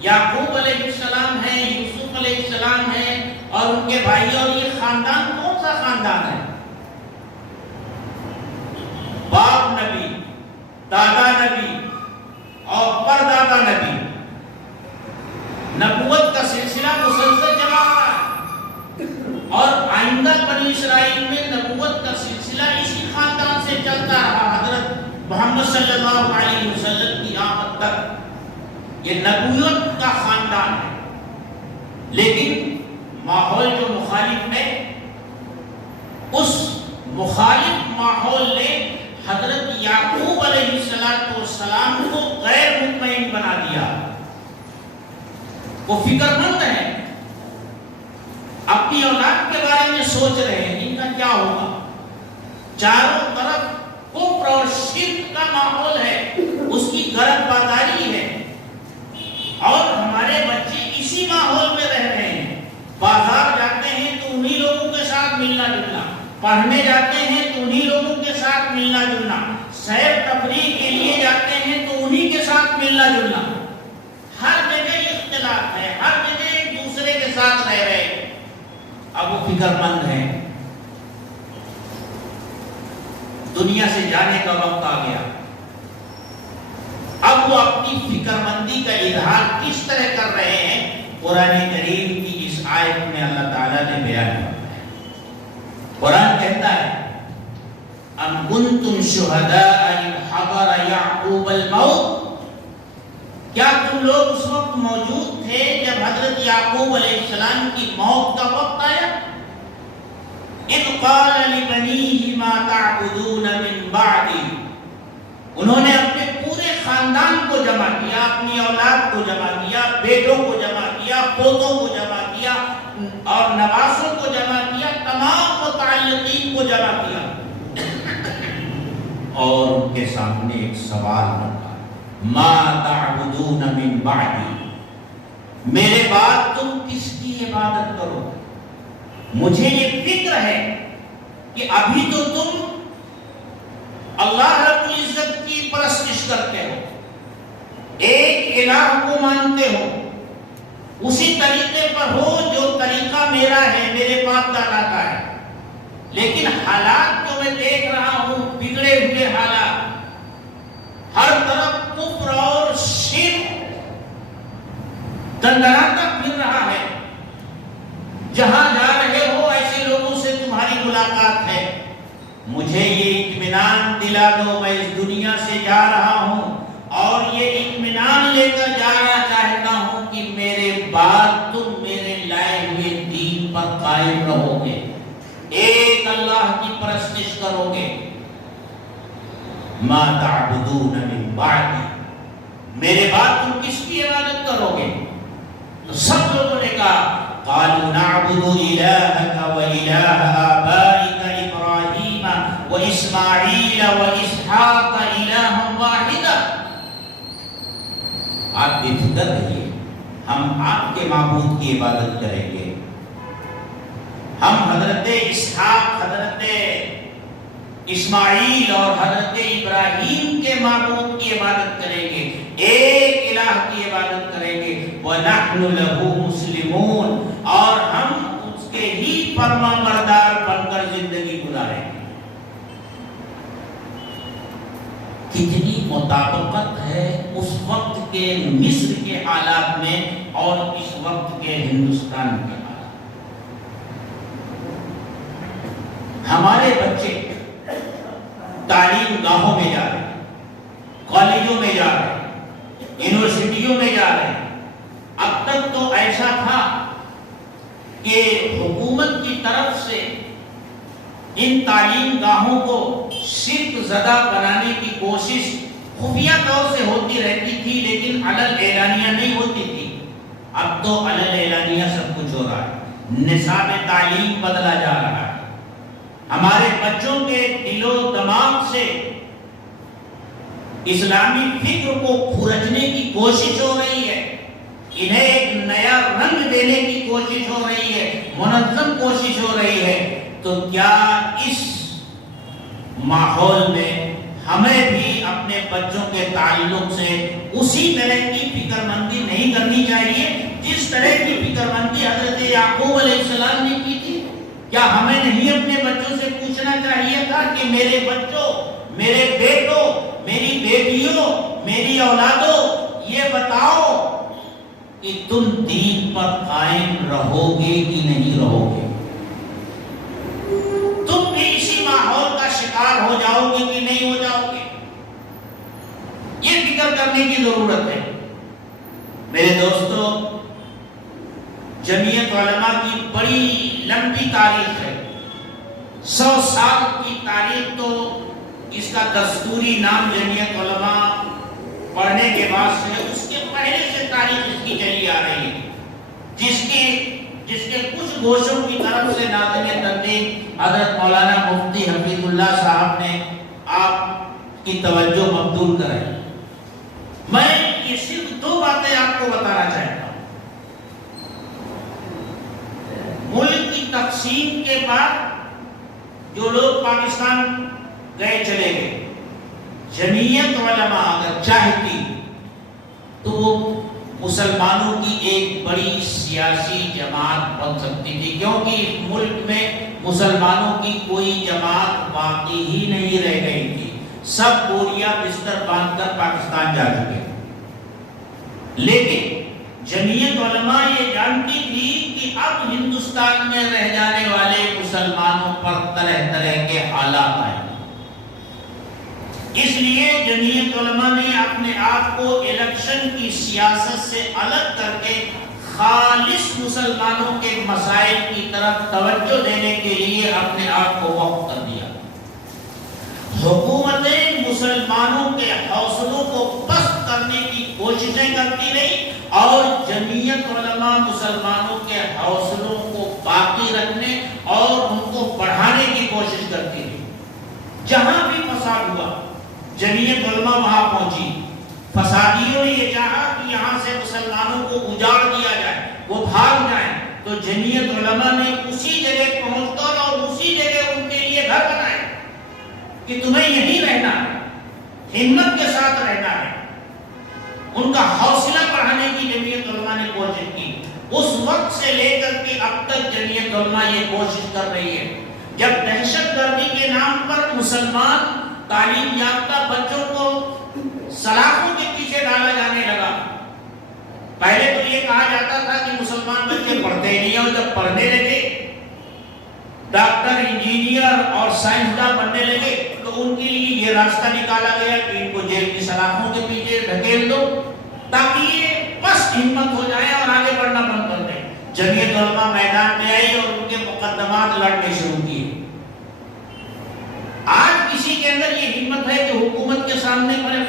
یعقوب علیہ السلام ہے، یوسف علیہ السلام ہے اور ان کے بھائی، اور یہ خاندان کون سا خاندان ہے؟ دادا نبی اور پردادا نبی، نبوت کا سلسلہ مسلسل چلا رہا ہے، اور آئندہ بنی اسرائیل میں نبوت کا سلسلہ اسی خاندان سے چلتا رہا حضرت محمد صلی اللہ علیہ وسلم کی آمد تک۔ یہ نبوت کا خاندان ہے، لیکن ماحول جو مخالف ہے، اس مخالف ماحول نے حضرت یعقوب علیہ السلام کو غیر مطمئن بنا دیا۔ وہ فکر مند ہیں، اپنی اولاد کے بارے میں سوچ رہے ہیں ان کا کیا ہوگا۔ چاروں طرف کفر اور شرک کا ماحول ہے، اس کی گرد بازاری ہے، اور ہمارے بچے اسی ماحول میں رہ رہے ہیں۔ بازار جاتے ہیں تو انہی لوگوں کے ساتھ ملنا جلنا، پڑھنے جاتے ہیں تو انہی لوگوں کے ساتھ ملنا جلنا، سیر تفریح کے لیے جاتے ہیں تو انہی کے ساتھ ملنا جلنا۔ ہر جگہ اختلاف ہے، ہر جگہ ایک دوسرے کے ساتھ رہ رہے ہیں۔ اب وہ فکر مند ہیں، دنیا سے جانے کا وقت آ گیا۔ اب وہ اپنی فکر مندی کا اظہار کس طرح کر رہے ہیں؟ قرآن کریم کی اس آیت میں اللہ تعالیٰ نے بیان کیا ہے۔ قرآن کہتا ہے ام کنتم شہداء اذ حضر یعقوب الموت، کیا تم لوگ اس وقت موجود تھے جب حضرت یعقوب علیہ السلام کی موت کا وقت آیا؟ اذ قال لبنیہ ما تعبدون من بعدی، انہوں نے اپنے پورے خاندان کو جمع کیا، اپنی اولاد کو جمع کیا، بیٹوں کو جمع کیا، پوتوں کو جمع کیا اور نواسوں کو جمع کیا، تمام متعلقین کو جمع کیا، اور ان کے سامنے ایک سوال رکھا، ما تعبدون من بعدی، میرے بعد تم کس کی عبادت کرو؟ مجھے یہ فکر ہے کہ ابھی تو تم اللہ رب العزت کی پرستش کرتے ہو، ایک الہ کو مانتے ہو، اسی طریقے پر ہو جو طریقہ میرا ہے، میرے باپ دادا کا ہے، لیکن حالات جو میں دیکھ رہا ہوں، بگڑے ہوئے حالات، ہر طرف کفر اور شرک دندناتا پھر رہا ہے، جہاں جا رہے ہو ایسے لوگوں سے تمہاری ملاقات ہے، مجھے یہ اطمینان دلا دو، میں اس دنیا سے جا رہا ہوں اور یہ اطمینان لے کر جانا چاہتا ہوں کہ میرے بعد تم میرے لائے ہوئے دین پر قائم رہو گے، ایک اللہ کی پرستش کرو گے۔ ما تعبدون من بعدی، میرے بعد تم کس کی عبادت کرو گے؟ تو سب لوگوں نے کہا قالوا نعبد الہک و الہ آبائک ابراہیم و اسماعیل و اسحاق الہا واحدا، آپ بے فکر رہیے، ہم آپ کے معبود کی عبادت کریں گے، ہم حضرت اسحاق، حضرت اسماعیل اور حضرت ابراہیم کے معبود کی عبادت کریں گے، ایک الہ کی عبادت کریں گے، وَنَحْنُ لَهُ مُسْلِمُونَ، اور ہم اس کے ہی فرما بردار بن کر زندگی گزاریں گے۔ کتنی مطابقت ہے اس وقت کے مصر کے حالات میں اور اس وقت کے ہندوستان کے حالات۔ ہمارے بچے تعلیم گاہوں میں جا رہے ہیں، کالجوں میں جا رہے ہیں، یونیورسٹیوں میں جا رہے ہیں۔ اب تک تو ایسا تھا کہ حکومت کی طرف سے ان تعلیم گاہوں کو شرک زدہ بنانے کی کوشش خفیہ طور سے ہوتی رہتی تھی، لیکن علل اعلانیہ نہیں ہوتی تھی۔ اب تو علل اعلانیہ سب کچھ ہو رہا ہے، نصاب تعلیم بدلا جا رہا ہے، ہمارے بچوں کے دل و دماغ سے اسلامی فکر کو کھرچنے کی کوشش ہو رہی ہے، انہیں ایک نیا رنگ دینے کی کوشش ہو رہی ہے، منظم کوشش ہو رہی ہے۔ تو کیا اس ماحول میں ہمیں بھی اپنے بچوں کے تعلق سے اسی طرح کی فکر مندی نہیں کرنی چاہیے جس طرح کی فکر مندی حضرت یعقوب علیہ السلام نے کی تھی؟ کیا ہمیں نہیں اپنے بچوں سے پوچھنا چاہیے تھا کہ میرے بچوں، میرے بیٹوں، میری بیٹیوں، میری اولادوں، یہ بتاؤ کہ تم دین پر قائم رہو گے کہ نہیں رہو گے؟ تم بھی اسی ماحول کا شکار ہو جاؤ گے کہ نہیں ہو جاؤ گے؟ یہ فکر کرنے کی ضرورت ہے میرے دوستو۔ جمعیت علماء کی بڑی لمبی تاریخ ہے، 100 سال کی تاریخ۔ تو اس کا دستوری نام جمعیت علماء پڑھنے کے بعد سے، اس کے پہلے سے تاریخ اس کی چلی آ رہی ہے، جس کے کچھ گوشوں کی طرف سے ناظم تنظیم حضرت مولانا مفتی حفیظ اللہ صاحب نے آپ کی توجہ مبذول کرائی۔ میں یہ صرف 2 باتیں آپ کو بتانا چاہتا ہوں۔ ملک کی تقسیم کے بعد جو لوگ پاکستان گئے چلے گئے، جمعیت علماء اگر چاہتی تو وہ مسلمانوں کی ایک بڑی سیاسی جماعت بن سکتی تھی، کیونکہ اس ملک میں مسلمانوں کی کوئی جماعت باقی ہی نہیں رہ گئی تھی، سب بوریا بستر باندھ کر پاکستان جا چکے۔ لیکن جمعیت علماء یہ جانتی تھی کہ اب ہندوستان میں رہ جانے والے مسلمانوں پر طرح طرح کے حالات آئے، اس لیے جمعیت علماء نے اپنے آپ کو الیکشن کی سیاست سے الگ کر کے خالص مسلمانوں کے مسائل کی طرف توجہ دینے کے لیے اپنے آپ کو وقف کر دیا۔ حکومتیں مسلمانوں کے حوصلوں کو پست کرنے کی کوششیں کرتی رہی، اور جمعیت علماء مسلمانوں کے حوصلوں کو باقی رکھنے اور ان کو بڑھانے کی کوشش کرتی رہی۔ جہاں بھی فساد ہوا جمعیت علماء وہاں پہنچی۔ فسادیوں نے یہ چاہا کہ یہاں سے مسلمانوں کو اجاڑ دیا جائے، وہ بھاگ جائیں، تو جمعیت علماء نے اسی جگہ پہنچ کر اور اسی جگہ ان کے لیے گھر بنائے کہ تمہیں یہیں رہنا ہے، ہمت کے ساتھ رہنا ہے۔ ان کا حوصلہ بڑھانے کی جمعیت علماء نے کوشش کی۔ اس وقت سے لے کر کے اب تک جمعیت علماء یہ کوشش کر رہی ہے۔ جب دہشت گردی کے نام پر مسلمان تعلیم یافتہ بچوں کو سلاخوں کے پیچھے ڈالا جانے لگا، پہلے تو یہ کہا جاتا تھا کہ مسلمان بچے پڑھتے ہی نہیں، اور جب پڑھنے لگے، ڈاکٹر، انجینئر اور سائنسداں بننے لگے، تو ان کے لیے یہ راستہ نکالا گیا کہ ان کو جیل کی سلاخوں کے پیچھے ڈھکیل دو تاکہ یہ بس ہمت ہو جائے اور آگے بڑھنا بند کر دیں۔ جمعیت علماء میدان میں آئی اور ان کے مقدمات لڑنے شروع کیے۔ آج کسی کے اندر یہ ہمت ہے کہ حکومت کے سامنے کرے،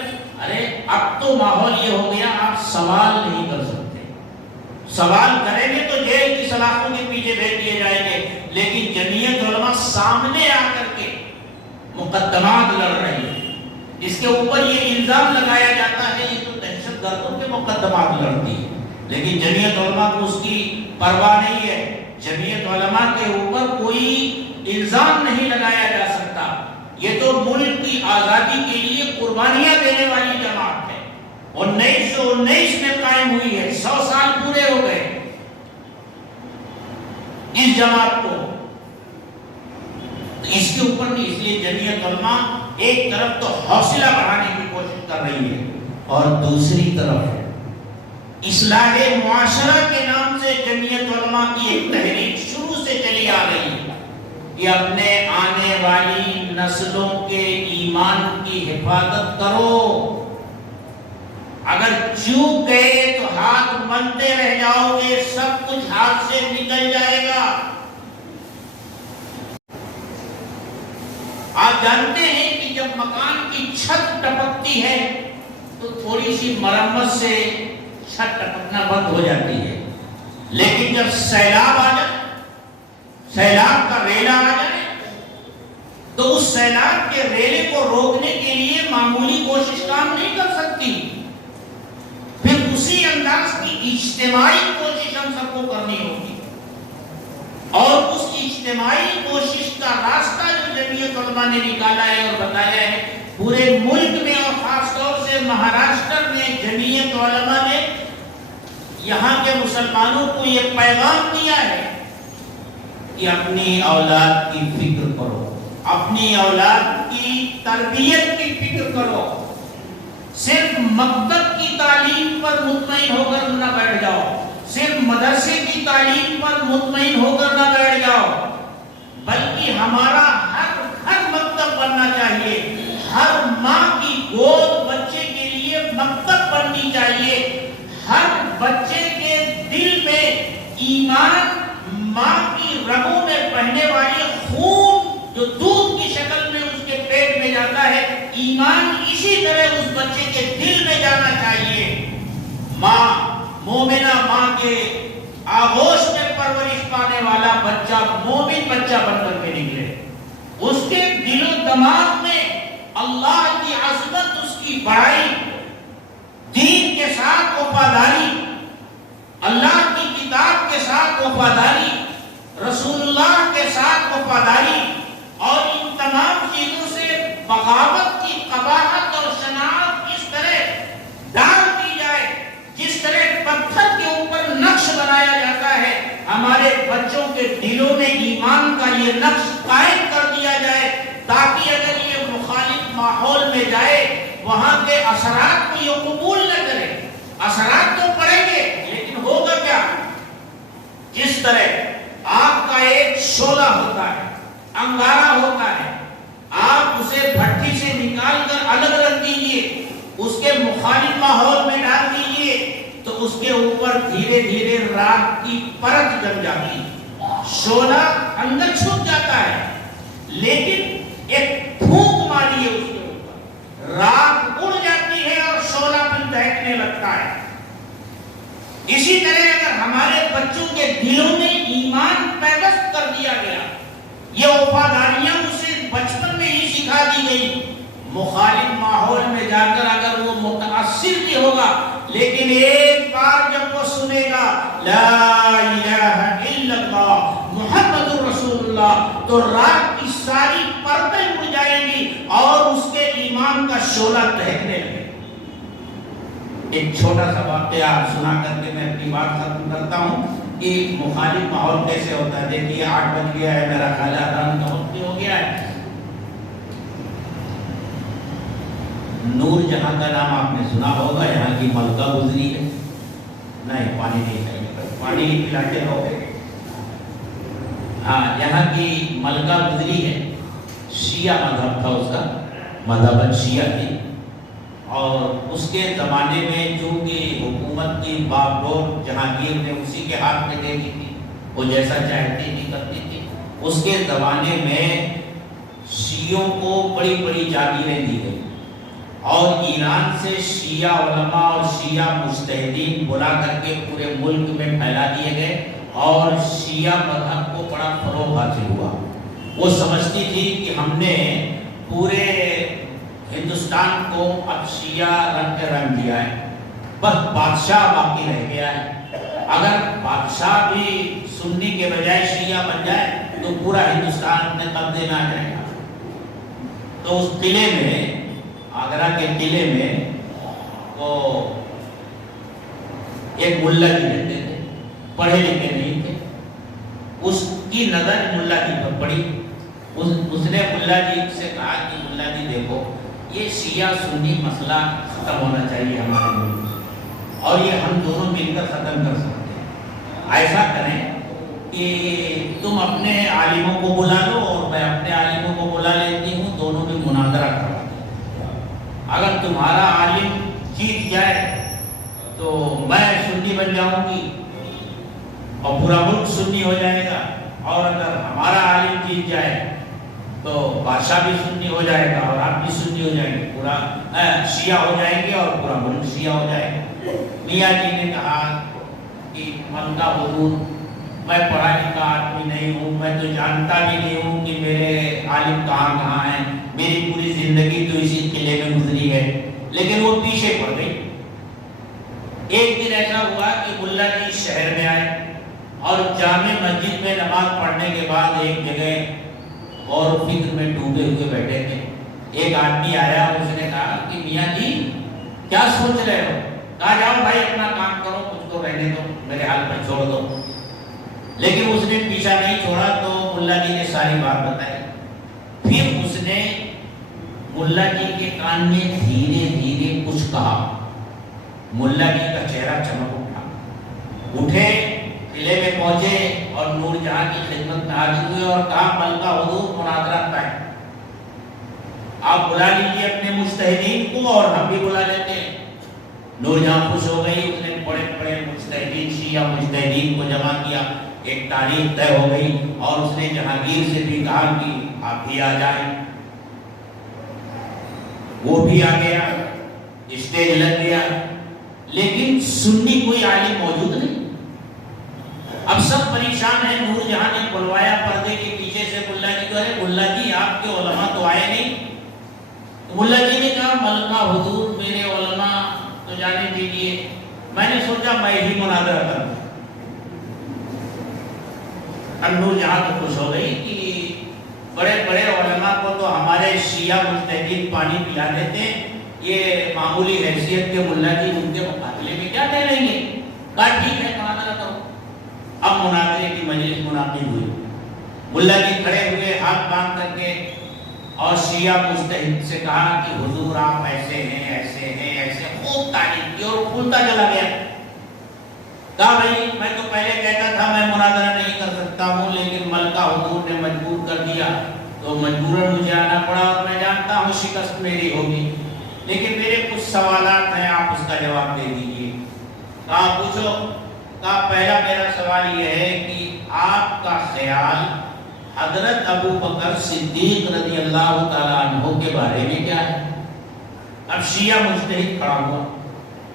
ارے اب تو ماحول یہ ہو گیا، آپ سوال نہیں کر سکتے، سوال کریں گے تو جیل کی سلاخوں کے پیچھے بھیج دیے جائیں گے۔ لیکن جمعیت علماء سامنے آ کر کے مقدمات لڑ رہی ہے، اس کے اوپر یہ الزام لگایا جاتا ہے یہ تو دہشت گردوں کے مقدمات لڑتی ہے، لیکن جمعیت علماء کو اس کی پرواہ نہیں ہے۔ جمعیت علماء کے اوپر کوئی الزام نہیں لگایا جا سکتا، یہ تو ملک کی آزادی کے لیے قربانیاں دینے والی جماعت ہے، 1919 میں قائم ہوئی ہے، 100 سال پورے ہو گئے اس جماعت کو، اس کے اوپر نہیں۔ اس لیے جمعیت علماء ایک طرف تو حوصلہ بڑھانے کی کوشش کر رہی ہے، اور دوسری طرف اصلاح معاشرہ کے نام سے جمعیت علماء کی ایک تحریک شروع سے چلی آ رہی ہے کہ اپنے آنے والی نسلوں کے ایمان کی حفاظت کرو، اگر چوک گئے تو ہاتھ ملتے رہ جاؤ گے، سب کچھ ہاتھ سے نکل جائے گا۔ آپ جانتے ہیں کہ جب مکان کی چھت ٹپکتی ہے تو تھوڑی سی مرمت سے چھت ٹپکنا بند ہو جاتی ہے، لیکن جب سیلاب آ جائے، سیلاب کا ریلا آ جائے، تو اس سیلاب کے ریلے کو روکنے کے لیے معمولی کوشش کام نہیں کر سکتی، پھر اسی انداز کی اجتماعی کوشش ہم سب کو کرنی ہوگی، اور اس اجتماعی کوشش کا راستہ جو جمعیت علماء نے نکالا ہے اور بتایا ہے، پورے ملک میں اور خاص طور سے مہاراشٹر میں جمعیت علماء نے یہاں کے مسلمانوں کو یہ پیغام دیا ہے کہ اپنی اولاد کی فکر کرو، اپنی اولاد کی تربیت کی فکر فکر کرو. صرف مکتب کی تعلیم پر مطمئن ہو کر نہ بیٹھ جاؤ, صرف مدرسے کی تعلیم پر مطمئن ہو کر نہ بیٹھ جاؤ, بلکہ ہمارا ہر مکتب بننا چاہیے. ہر ماں کی گود بچے کے لیے مکتب بننی چاہیے. ہر بچے کے دل میں ایمان, ماں کی رگوں میں بہنے والی خون جو دودھ کی شکل میں اس کے پیٹ میں جاتا ہے, ایمان اسی طرح اس بچے کے دل میں جانا چاہیے. ماں, مومنہ ماں کے آغوش میں پرورش پانے والا بچہ مومن بچہ بن کر کے نکلے. اس کے دل و دماغ میں اللہ کی عظمت, اس کی بڑائی, دین کے ساتھ وفاداری, اللہ کی کتاب کے ساتھ وفاداری, رسول اللہ کے ساتھ وفاداری, اور ان تمام چیزوں سے بغاوت کی قباحت اور شناعت اس طرح ڈال دی جائے جس طرح پتھر کے اوپر نقش بنایا جاتا ہے. ہمارے بچوں کے دلوں میں ایمان کا یہ نقش قائم کر دیا جائے, تاکہ اگر یہ مخالف ماحول میں جائے وہاں کے اثرات کو یہ قبول نہ کرے. اثرات تو پڑیں گے لیکن ہوگا کیا؟ جس طرح آگ کا ایک شعلہ ہوتا ہے, انگارہ ہوتا ہے, آپ اسے بھٹی سے نکال کر الگ رکھ دیجئے, اس کے مخالف ماحول میں ڈال دیجئے تو اس کے اوپر دھیرے دھیرے راکھ کی پرت جم جاتی ہے, شعلہ اندر چھپ جاتا ہے. لیکن ایک پھونک ماری ہے اس کے اوپر, راکھ اڑ جاتی ہے اور شعلہ پھر دہکنے لگتا ہے. اسی طرح اگر ہمارے بچوں کے دلوں میں ایمان پیوست کر دیا گیا, یہ وفاداریاں اسے بچپن میں ہی سکھا دی گئی, مخالف ماحول میں جا کر اگر وہ متاثر بھی ہوگا, لیکن ایک بار جب وہ سنے گا لا الہ الا اللہ محمد رسول اللہ, تو رات کی ساری پردیں اڑ جائیں گی اور اس کے ایمان کا شعلہ دہکنے لگے. ایک چھوٹا سا واقعہ سنا کر کے میں اپنی بات ختم کرتا ہوں کہ مخالف ماحول کیسے ہوتا ہے. دیکھیے 8 بج گیا ہے, میرا خیال ہے اذان کا وقت بھی ہو گیا ہے. نور جہاں کا نام آپ نے سنا ہوگا, یہاں کی ملکہ گزری ہے. نہیں, پانی نہیں چاہیے, پانی نہیں پلاتے ہو. ہاں, یہاں کی ملکہ گزری ہے. شیعہ مذہب تھا اس کا, مذہب شیعہ تھی, اور اس کے زمانے میں چونکہ حکومت کی باغڈور جہانگیر نے اسی کے ہاتھ میں دے دی تھی, وہ جیسا چاہتی تھی کرتی تھی. اس کے زمانے میں شیعوں کو بڑی بڑی جاگیریں دی گئی, اور ایران سے شیعہ علماء اور شیعہ مجتہدین بلا کر کے پورے ملک میں پھیلا دیے گئے, اور شیعہ مذہب کو بڑا فروغ حاصل ہوا. وہ سمجھتی تھی کہ ہم نے پورے ہندوستان کو اب شیعہ رنگ کے رنگ دیا ہے, بس بادشاہ باقی رہ گیا ہے. اگر بادشاہ بھی سنی کے بجائے شیعہ بن جائے تو پورا ہندوستان اپنے قبضے میں آ جائے گا. تو اس قلعے میں, آگرہ کے قلعے میں, وہ ایک ملا جی رہتے تھے, پڑھے لکھے نہیں تھے. اس کی نظر ملا جی پر پڑی. اس نے ملا جی سے کہا کہ ملا جی دیکھو, یہ شیعہ سنی مسئلہ ختم ہونا چاہیے ہمارے ملک سے, اور یہ ہم دونوں مل کر ختم کر سکتے ہیں. ایسا کریں کہ تم اپنے عالموں کو بلا لو اور میں اپنے عالموں کو بلا لیتی ہوں, دونوں میں مناظرہ کرواتے ہیں. اگر تمہارا عالم جیت جائے تو میں سنی بن جاؤں گی اور پورا ملک سنی ہو جائے گا, اور اگر ہمارا عالم جیت جائے تو بادشاہ بھی سنی ہو جائے گا اور آپ بھی سنی ہو جائیں گے, پورا شیعہ ہو جائیں گے اور پورا ملک شیعہ ہو جائے گا. میاں جی نے کہا کہ ملکہ حضور, میں پڑھا لکھا آدمی نہیں ہوں, میں تو جانتا بھی نہیں ہوں کہ میرے عالم کہاں کہاں ہیں, میری پوری زندگی تو اسی قلعے میں گزری ہے. لیکن وہ پیچھے پڑ گئی. ایک دن ایسا ہوا کہ ملا جی شہر میں آئے اور جامع مسجد میں نماز پڑھنے کے بعد ایک جگہ اور فکر میں ڈوبے ہوئے بیٹھے تھے. ایک آدمی آیا, اس نے کہا کہ میاں جی کیا سوچ رہے ہو؟ کہا جاؤ بھائی اپنا کام کرو, مجھ کو رہنے دو, میرے حال پر چھوڑ دو. لیکن اس نے پیچھا نہیں چھوڑا, تو ملا جی نے ساری بات بتائی. پھر اس نے ملا جی کے کان میں دھیرے دھیرے کچھ کہا. ملا جی کا چہرہ چمک اٹھا. اٹھے, قلعے میں پہنچے اور نور جہاں کی خدمت میں حاضر ہوئے اور کہا ملکہ حضور مناظرہ طے, آپ بلا لیجیے اپنے مجتہدین کو اور ہم بھی بلا لیتے ہیں. نور جہاں خوش ہو گئی, اس نے بڑے بڑے مجتہدین شیعہ مجتہدین کو جمع کیا, ایک تاریخ طے ہو گئی اور اس نے جہانگیر سے بھی کہا کہ آپ بھی آ جائیں. وہ بھی آ گیا, اسٹیج لگ گیا, لیکن سنی کوئی عالم موجود نہیں. اب سب پریشان ہیں. نور جہاں نے بلوایا پردے کے پیچھے سے ملا جی کو, ارے ملا جی آپ کے علماء تو آئے نہیں. ملا جی نے کہا ملکہ حضور میرے علماء تو جانے دیجیے, میں نے سوچا میں ہی مناظرہ کروں. اب نور جہاں تو خوش ہو گئی کہ بڑے بڑے علماء کو تو ہمارے شیعہ مجتہدین پانی پلا دیتے ہیں, یہ معمولی حیثیت کے ملا جی ان کے مقابلے میں کیا کہہ لیں گے. کہا ٹھیک ہے مناظرہ کرو. اب مناظرے کی مجلس منعقد ہوئی. ملا جی کھڑے ہوئے ہاتھ باندھ کر کے اور شیعہ مجتہد سے کہا کہ حضور آپ ایسے ہیں ایسے ہیں ایسے, خوب تعریف کی اور کھلتا چلا گیا. کہا بھائی میں تو پہلے کہتا تھا میں مناظرہ نہیں کر سکتا ہوں, لیکن ملکہ حضور نے مجبور کر دیا تو مجبوراً مجھے آنا پڑا, اور میں جانتا ہوں شکست میری ہوگی, لیکن میرے کچھ سوالات ہیں آپ اس کا جواب دے دیجیے. کہا پوچھو. کہا پہلا میرا سوال یہ ہے کہ آپ کا خیال حضرت ابو بکر صدیق رضی اللہ تعالیٰ عنہ کے بارے میں کیا ہے. اب شیعہ مجتہد کھڑا ہوا,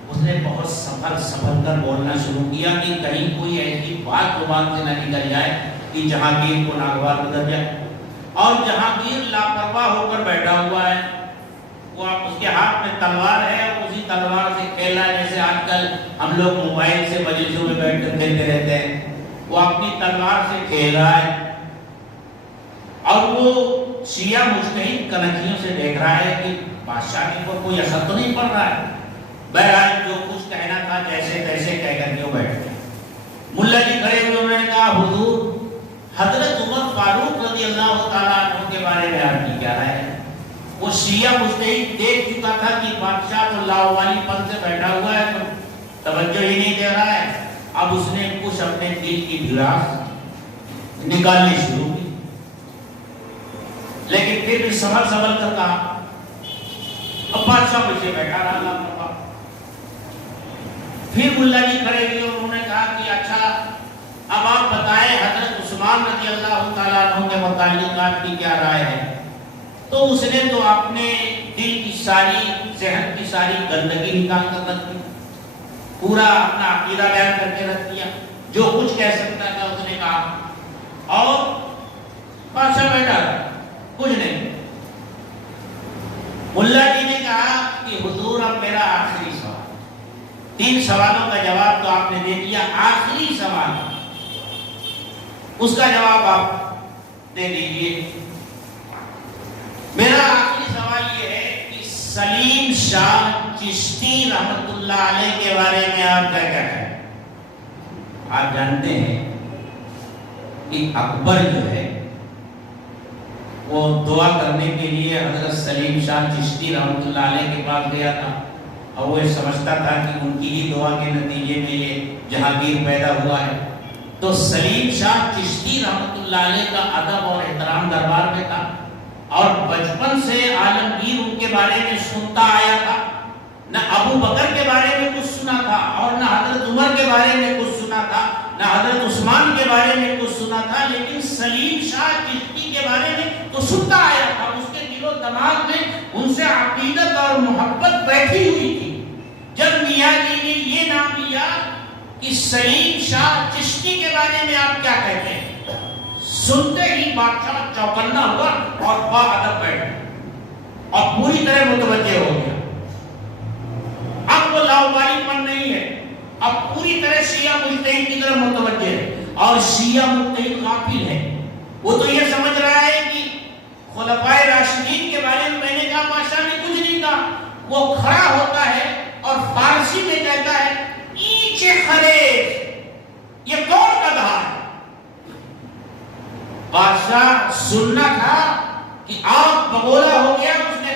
اس نے بہت سنبھل کر بولنا شروع کیا کہ کہیں کوئی ایسی بات زبان سے نہ نکل جائے کہ جہانگیر کو ناگوار گزر جائے. اور جہانگیر لاپرواہ ہو کر بیٹھا ہوا ہے, وہ اس کے ہاتھ میں تلوار ہے اور اسی تلوار سے کھیل رہا ہے, جیسے آج کل ہم لوگ موبائل سے مجلسوں میں بیٹھ کر کھیلتے رہتے ہیں. وہ اپنی تلوار سے کھیل رہا ہے اور وہ شیعہ مجتہد کنکھیوں سے دیکھ رہا ہے کہ بادشاہ کے اوپر کوئی اثر تو نہیں پڑ رہا ہے. بہرحال جو کچھ کہنا تھا جیسے تیسے کہہ کر کے وہ بیٹھ گئے. ملا جی کھڑے ہوئے, انہوں نے کہا حضور حضرت عمر فاروق رضی اللہ تعالیٰ عنہ کے بارے میں آپ کی کیا رائے ہے. وہ شیعہ مجتہد دیکھ چکا تھا کہ بادشاہ تو لاوالی پن سے بیٹھا ہوا ہے, تو توجہ ہی نہیں دے رہا ہے. اب اس نے کچھ اپنے دل کی بھڑاس نکالنی شروع کی, لیکن پھر بھی سنبھل کر کہا. اب بادشاہ پیچھے بیٹھا رہا. پھر ملا جی کھڑے ہوئے, انہوں نے کہا کہ اچھا اب آپ بتائیں حضرت عثمان رضی اللہ تعالیٰ عنہ کے متعلق آپ کی کیا رائے ہے. تو اس نے تو اپنے دل کی ساری, ذہن کی ساری گندگی نکال کر رکھ دی, پورا اپنا عقیدہ بیان کر کے رکھ دیا, جو کچھ کہہ سکتا تھا اس نے کہا. اور بادشاہ بیٹھا کچھ نہیں. ملا جی نے کہا کہ حضور اب میرا آخری سوال, 3 سوالوں کا جواب تو آپ نے دے دیا, آخری سوال اس کا جواب آپ دے دیجیے. میرا آخری سوال یہ ہے کہ سلیم شاہ چشتی رحمت اللہ علیہ کے بارے میں آپ کیا کہتے ہیں. آپ جانتے ہیں کہ اکبر جو ہے وہ دعا کرنے کے لیے حضرت سلیم شاہ چشتی رحمت اللہ علیہ کے پاس گیا تھا, اور وہ سمجھتا تھا کہ ان کی ہی دعا کے نتیجے میں یہ جہانگیر پیدا ہوا ہے. تو سلیم شاہ چشتی رحمت اللہ علیہ کا ادب اور احترام دربار میں تھا, اور بچپن سے عالمگیر ان کے بارے میں سنتا آیا تھا. نہ ابو بکر کے بارے میں کچھ سنا تھا, اور نہ حضرت عمر کے بارے میں کچھ سنا تھا, نہ حضرت عثمان کے بارے میں کچھ سنا تھا, لیکن سلیم شاہ چشتی کے بارے میں تو سنتا آیا تھا. اس کے دل و دماغ میں ان سے عقیدت اور محبت بیٹھی ہوئی تھی. جب میاں جی نے یہ نام لیا کہ سلیم شاہ چشتی کے بارے میں آپ کیا کہتے ہیں, سنتے ہی بادشاہ چوکنا ہوا اور باادب بیٹھا اور پوری طرح متوجہ ہو گیا. اب وہ لاوالی پن نہیں ہے, اب پوری طرح شیعہ مجتہد کی طرف متوجہ ہے. اور شیعہ مجتہد غافل ہے, وہ تو یہ سمجھ رہا ہے کہ خلفائے راشدین کے بارے میں نے کہا بادشاہ نے کچھ نہیں کہا. وہ کھڑا ہوتا ہے اور فارسی میں کہتا ہے ایچے خریج, یہ کون گدھا ہے. بادشاہ سننا تھا کہ آپ بگولا ہو گیا, اس نے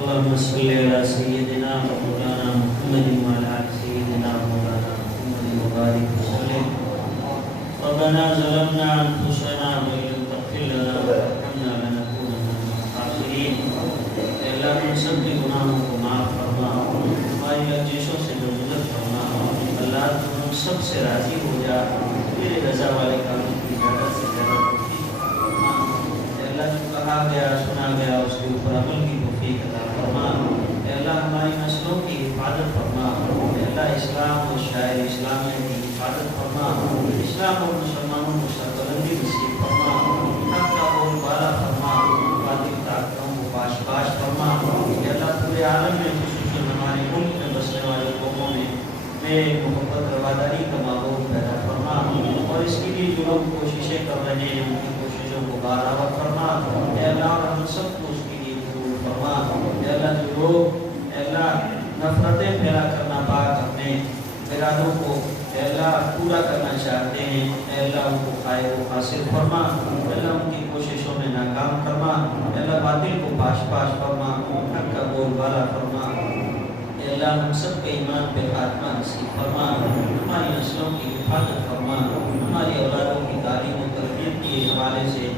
اللهم صل على سيدنا مولانا محمد وعلى آل سيدنا مولانا محمد وبارك وسلم. ربنا ظلمنا أنفسنا وإن لم تغفر لنا وترحمنا لنكونن من الخاسرين. اللہ ہم سب کے گناہوں کو معاف فرما، ہماری لغزشوں سے درگزر فرما. اللہ تو ہم سب سے راضی ہو جا، تیرے رضا والے کاموں کی زیادہ سے زیادہ توفیق فرما. اللہ جو کہا گیا سنا گیا اس کے اوپر عمل کی توفیق عطا فرما. اللہ ہماری نسلوں کی حفاظت فرما. اللہ اسلام اور شاعر اسلام کی حفاظت فرما. اسلام اور مسلمانوں کو سربلندی نصیب فرما. حق کا بول بالا فرما. باطل طاقتوں کو پاش پاش فرما. اللہ پورے عالم میں خصوصاً ہمارے ملک میں بسنے والے قوموں میں محبت رواداری کا ماحول پیدا فرما اور اس کے لیے جو لوگ کوششیں کر رہے ہیں ان کی کوششوں کو برآورد فرما. اے اللہ ہم سب کو اس کے لیے قبول فرما. حاصل فرما، اللہ ان کی کوششوں میں ناکام فرما، اللہ باطل کو پاش پاش فرما، حق کا بول بالا فرما، اللہ ہم سب کے ایمان پہ خاتمہ نصیب فرما، ہماری نسلوں کی حفاظت فرما، ہماری اولادوں کی تعلیم و تربیت کے حوالے سے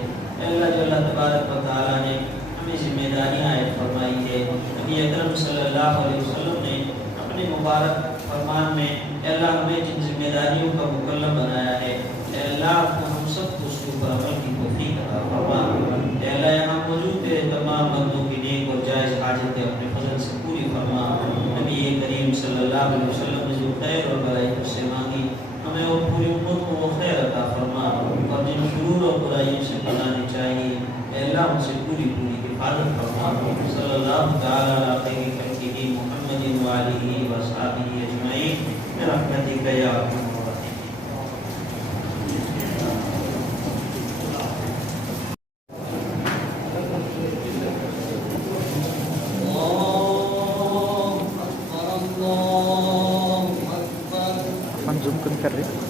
اللہ جو اللہ تبارک و تعالیٰ نے ہمیں ذمہ داریاں عائد فرمائی ہے، نبی اکرم صلی اللہ علیہ وسلم نے اپنے مبارک فرمان میں اللہ ہمیں جن ذمہ داریوں کا مکلف بنایا ہے، اللہ ہم سب کو اس کے اوپر عمل کی توفیق عطا فرما، اللہ یہاں موجود ہے تمام بندوں کی نیک اور جائز حاجتیں اپنے فضل سے پوری فرما، نبی کریم صلی اللہ علیہ وسلم نے جو خیر اور بھلائی سے مانگی ہمیں اور پوری امت کو وہ خیر عطا فرما، اور جن شرور اور برائیوں سے بنانی چاہیے اللہ ان سے پوری حفاظت فرما، صلی اللہ تعالی علی خیر خلقہ محمد و آلہ و صحبہ اجمعین برحمتک یا ارحم الراحمین۔ زوم کر رہے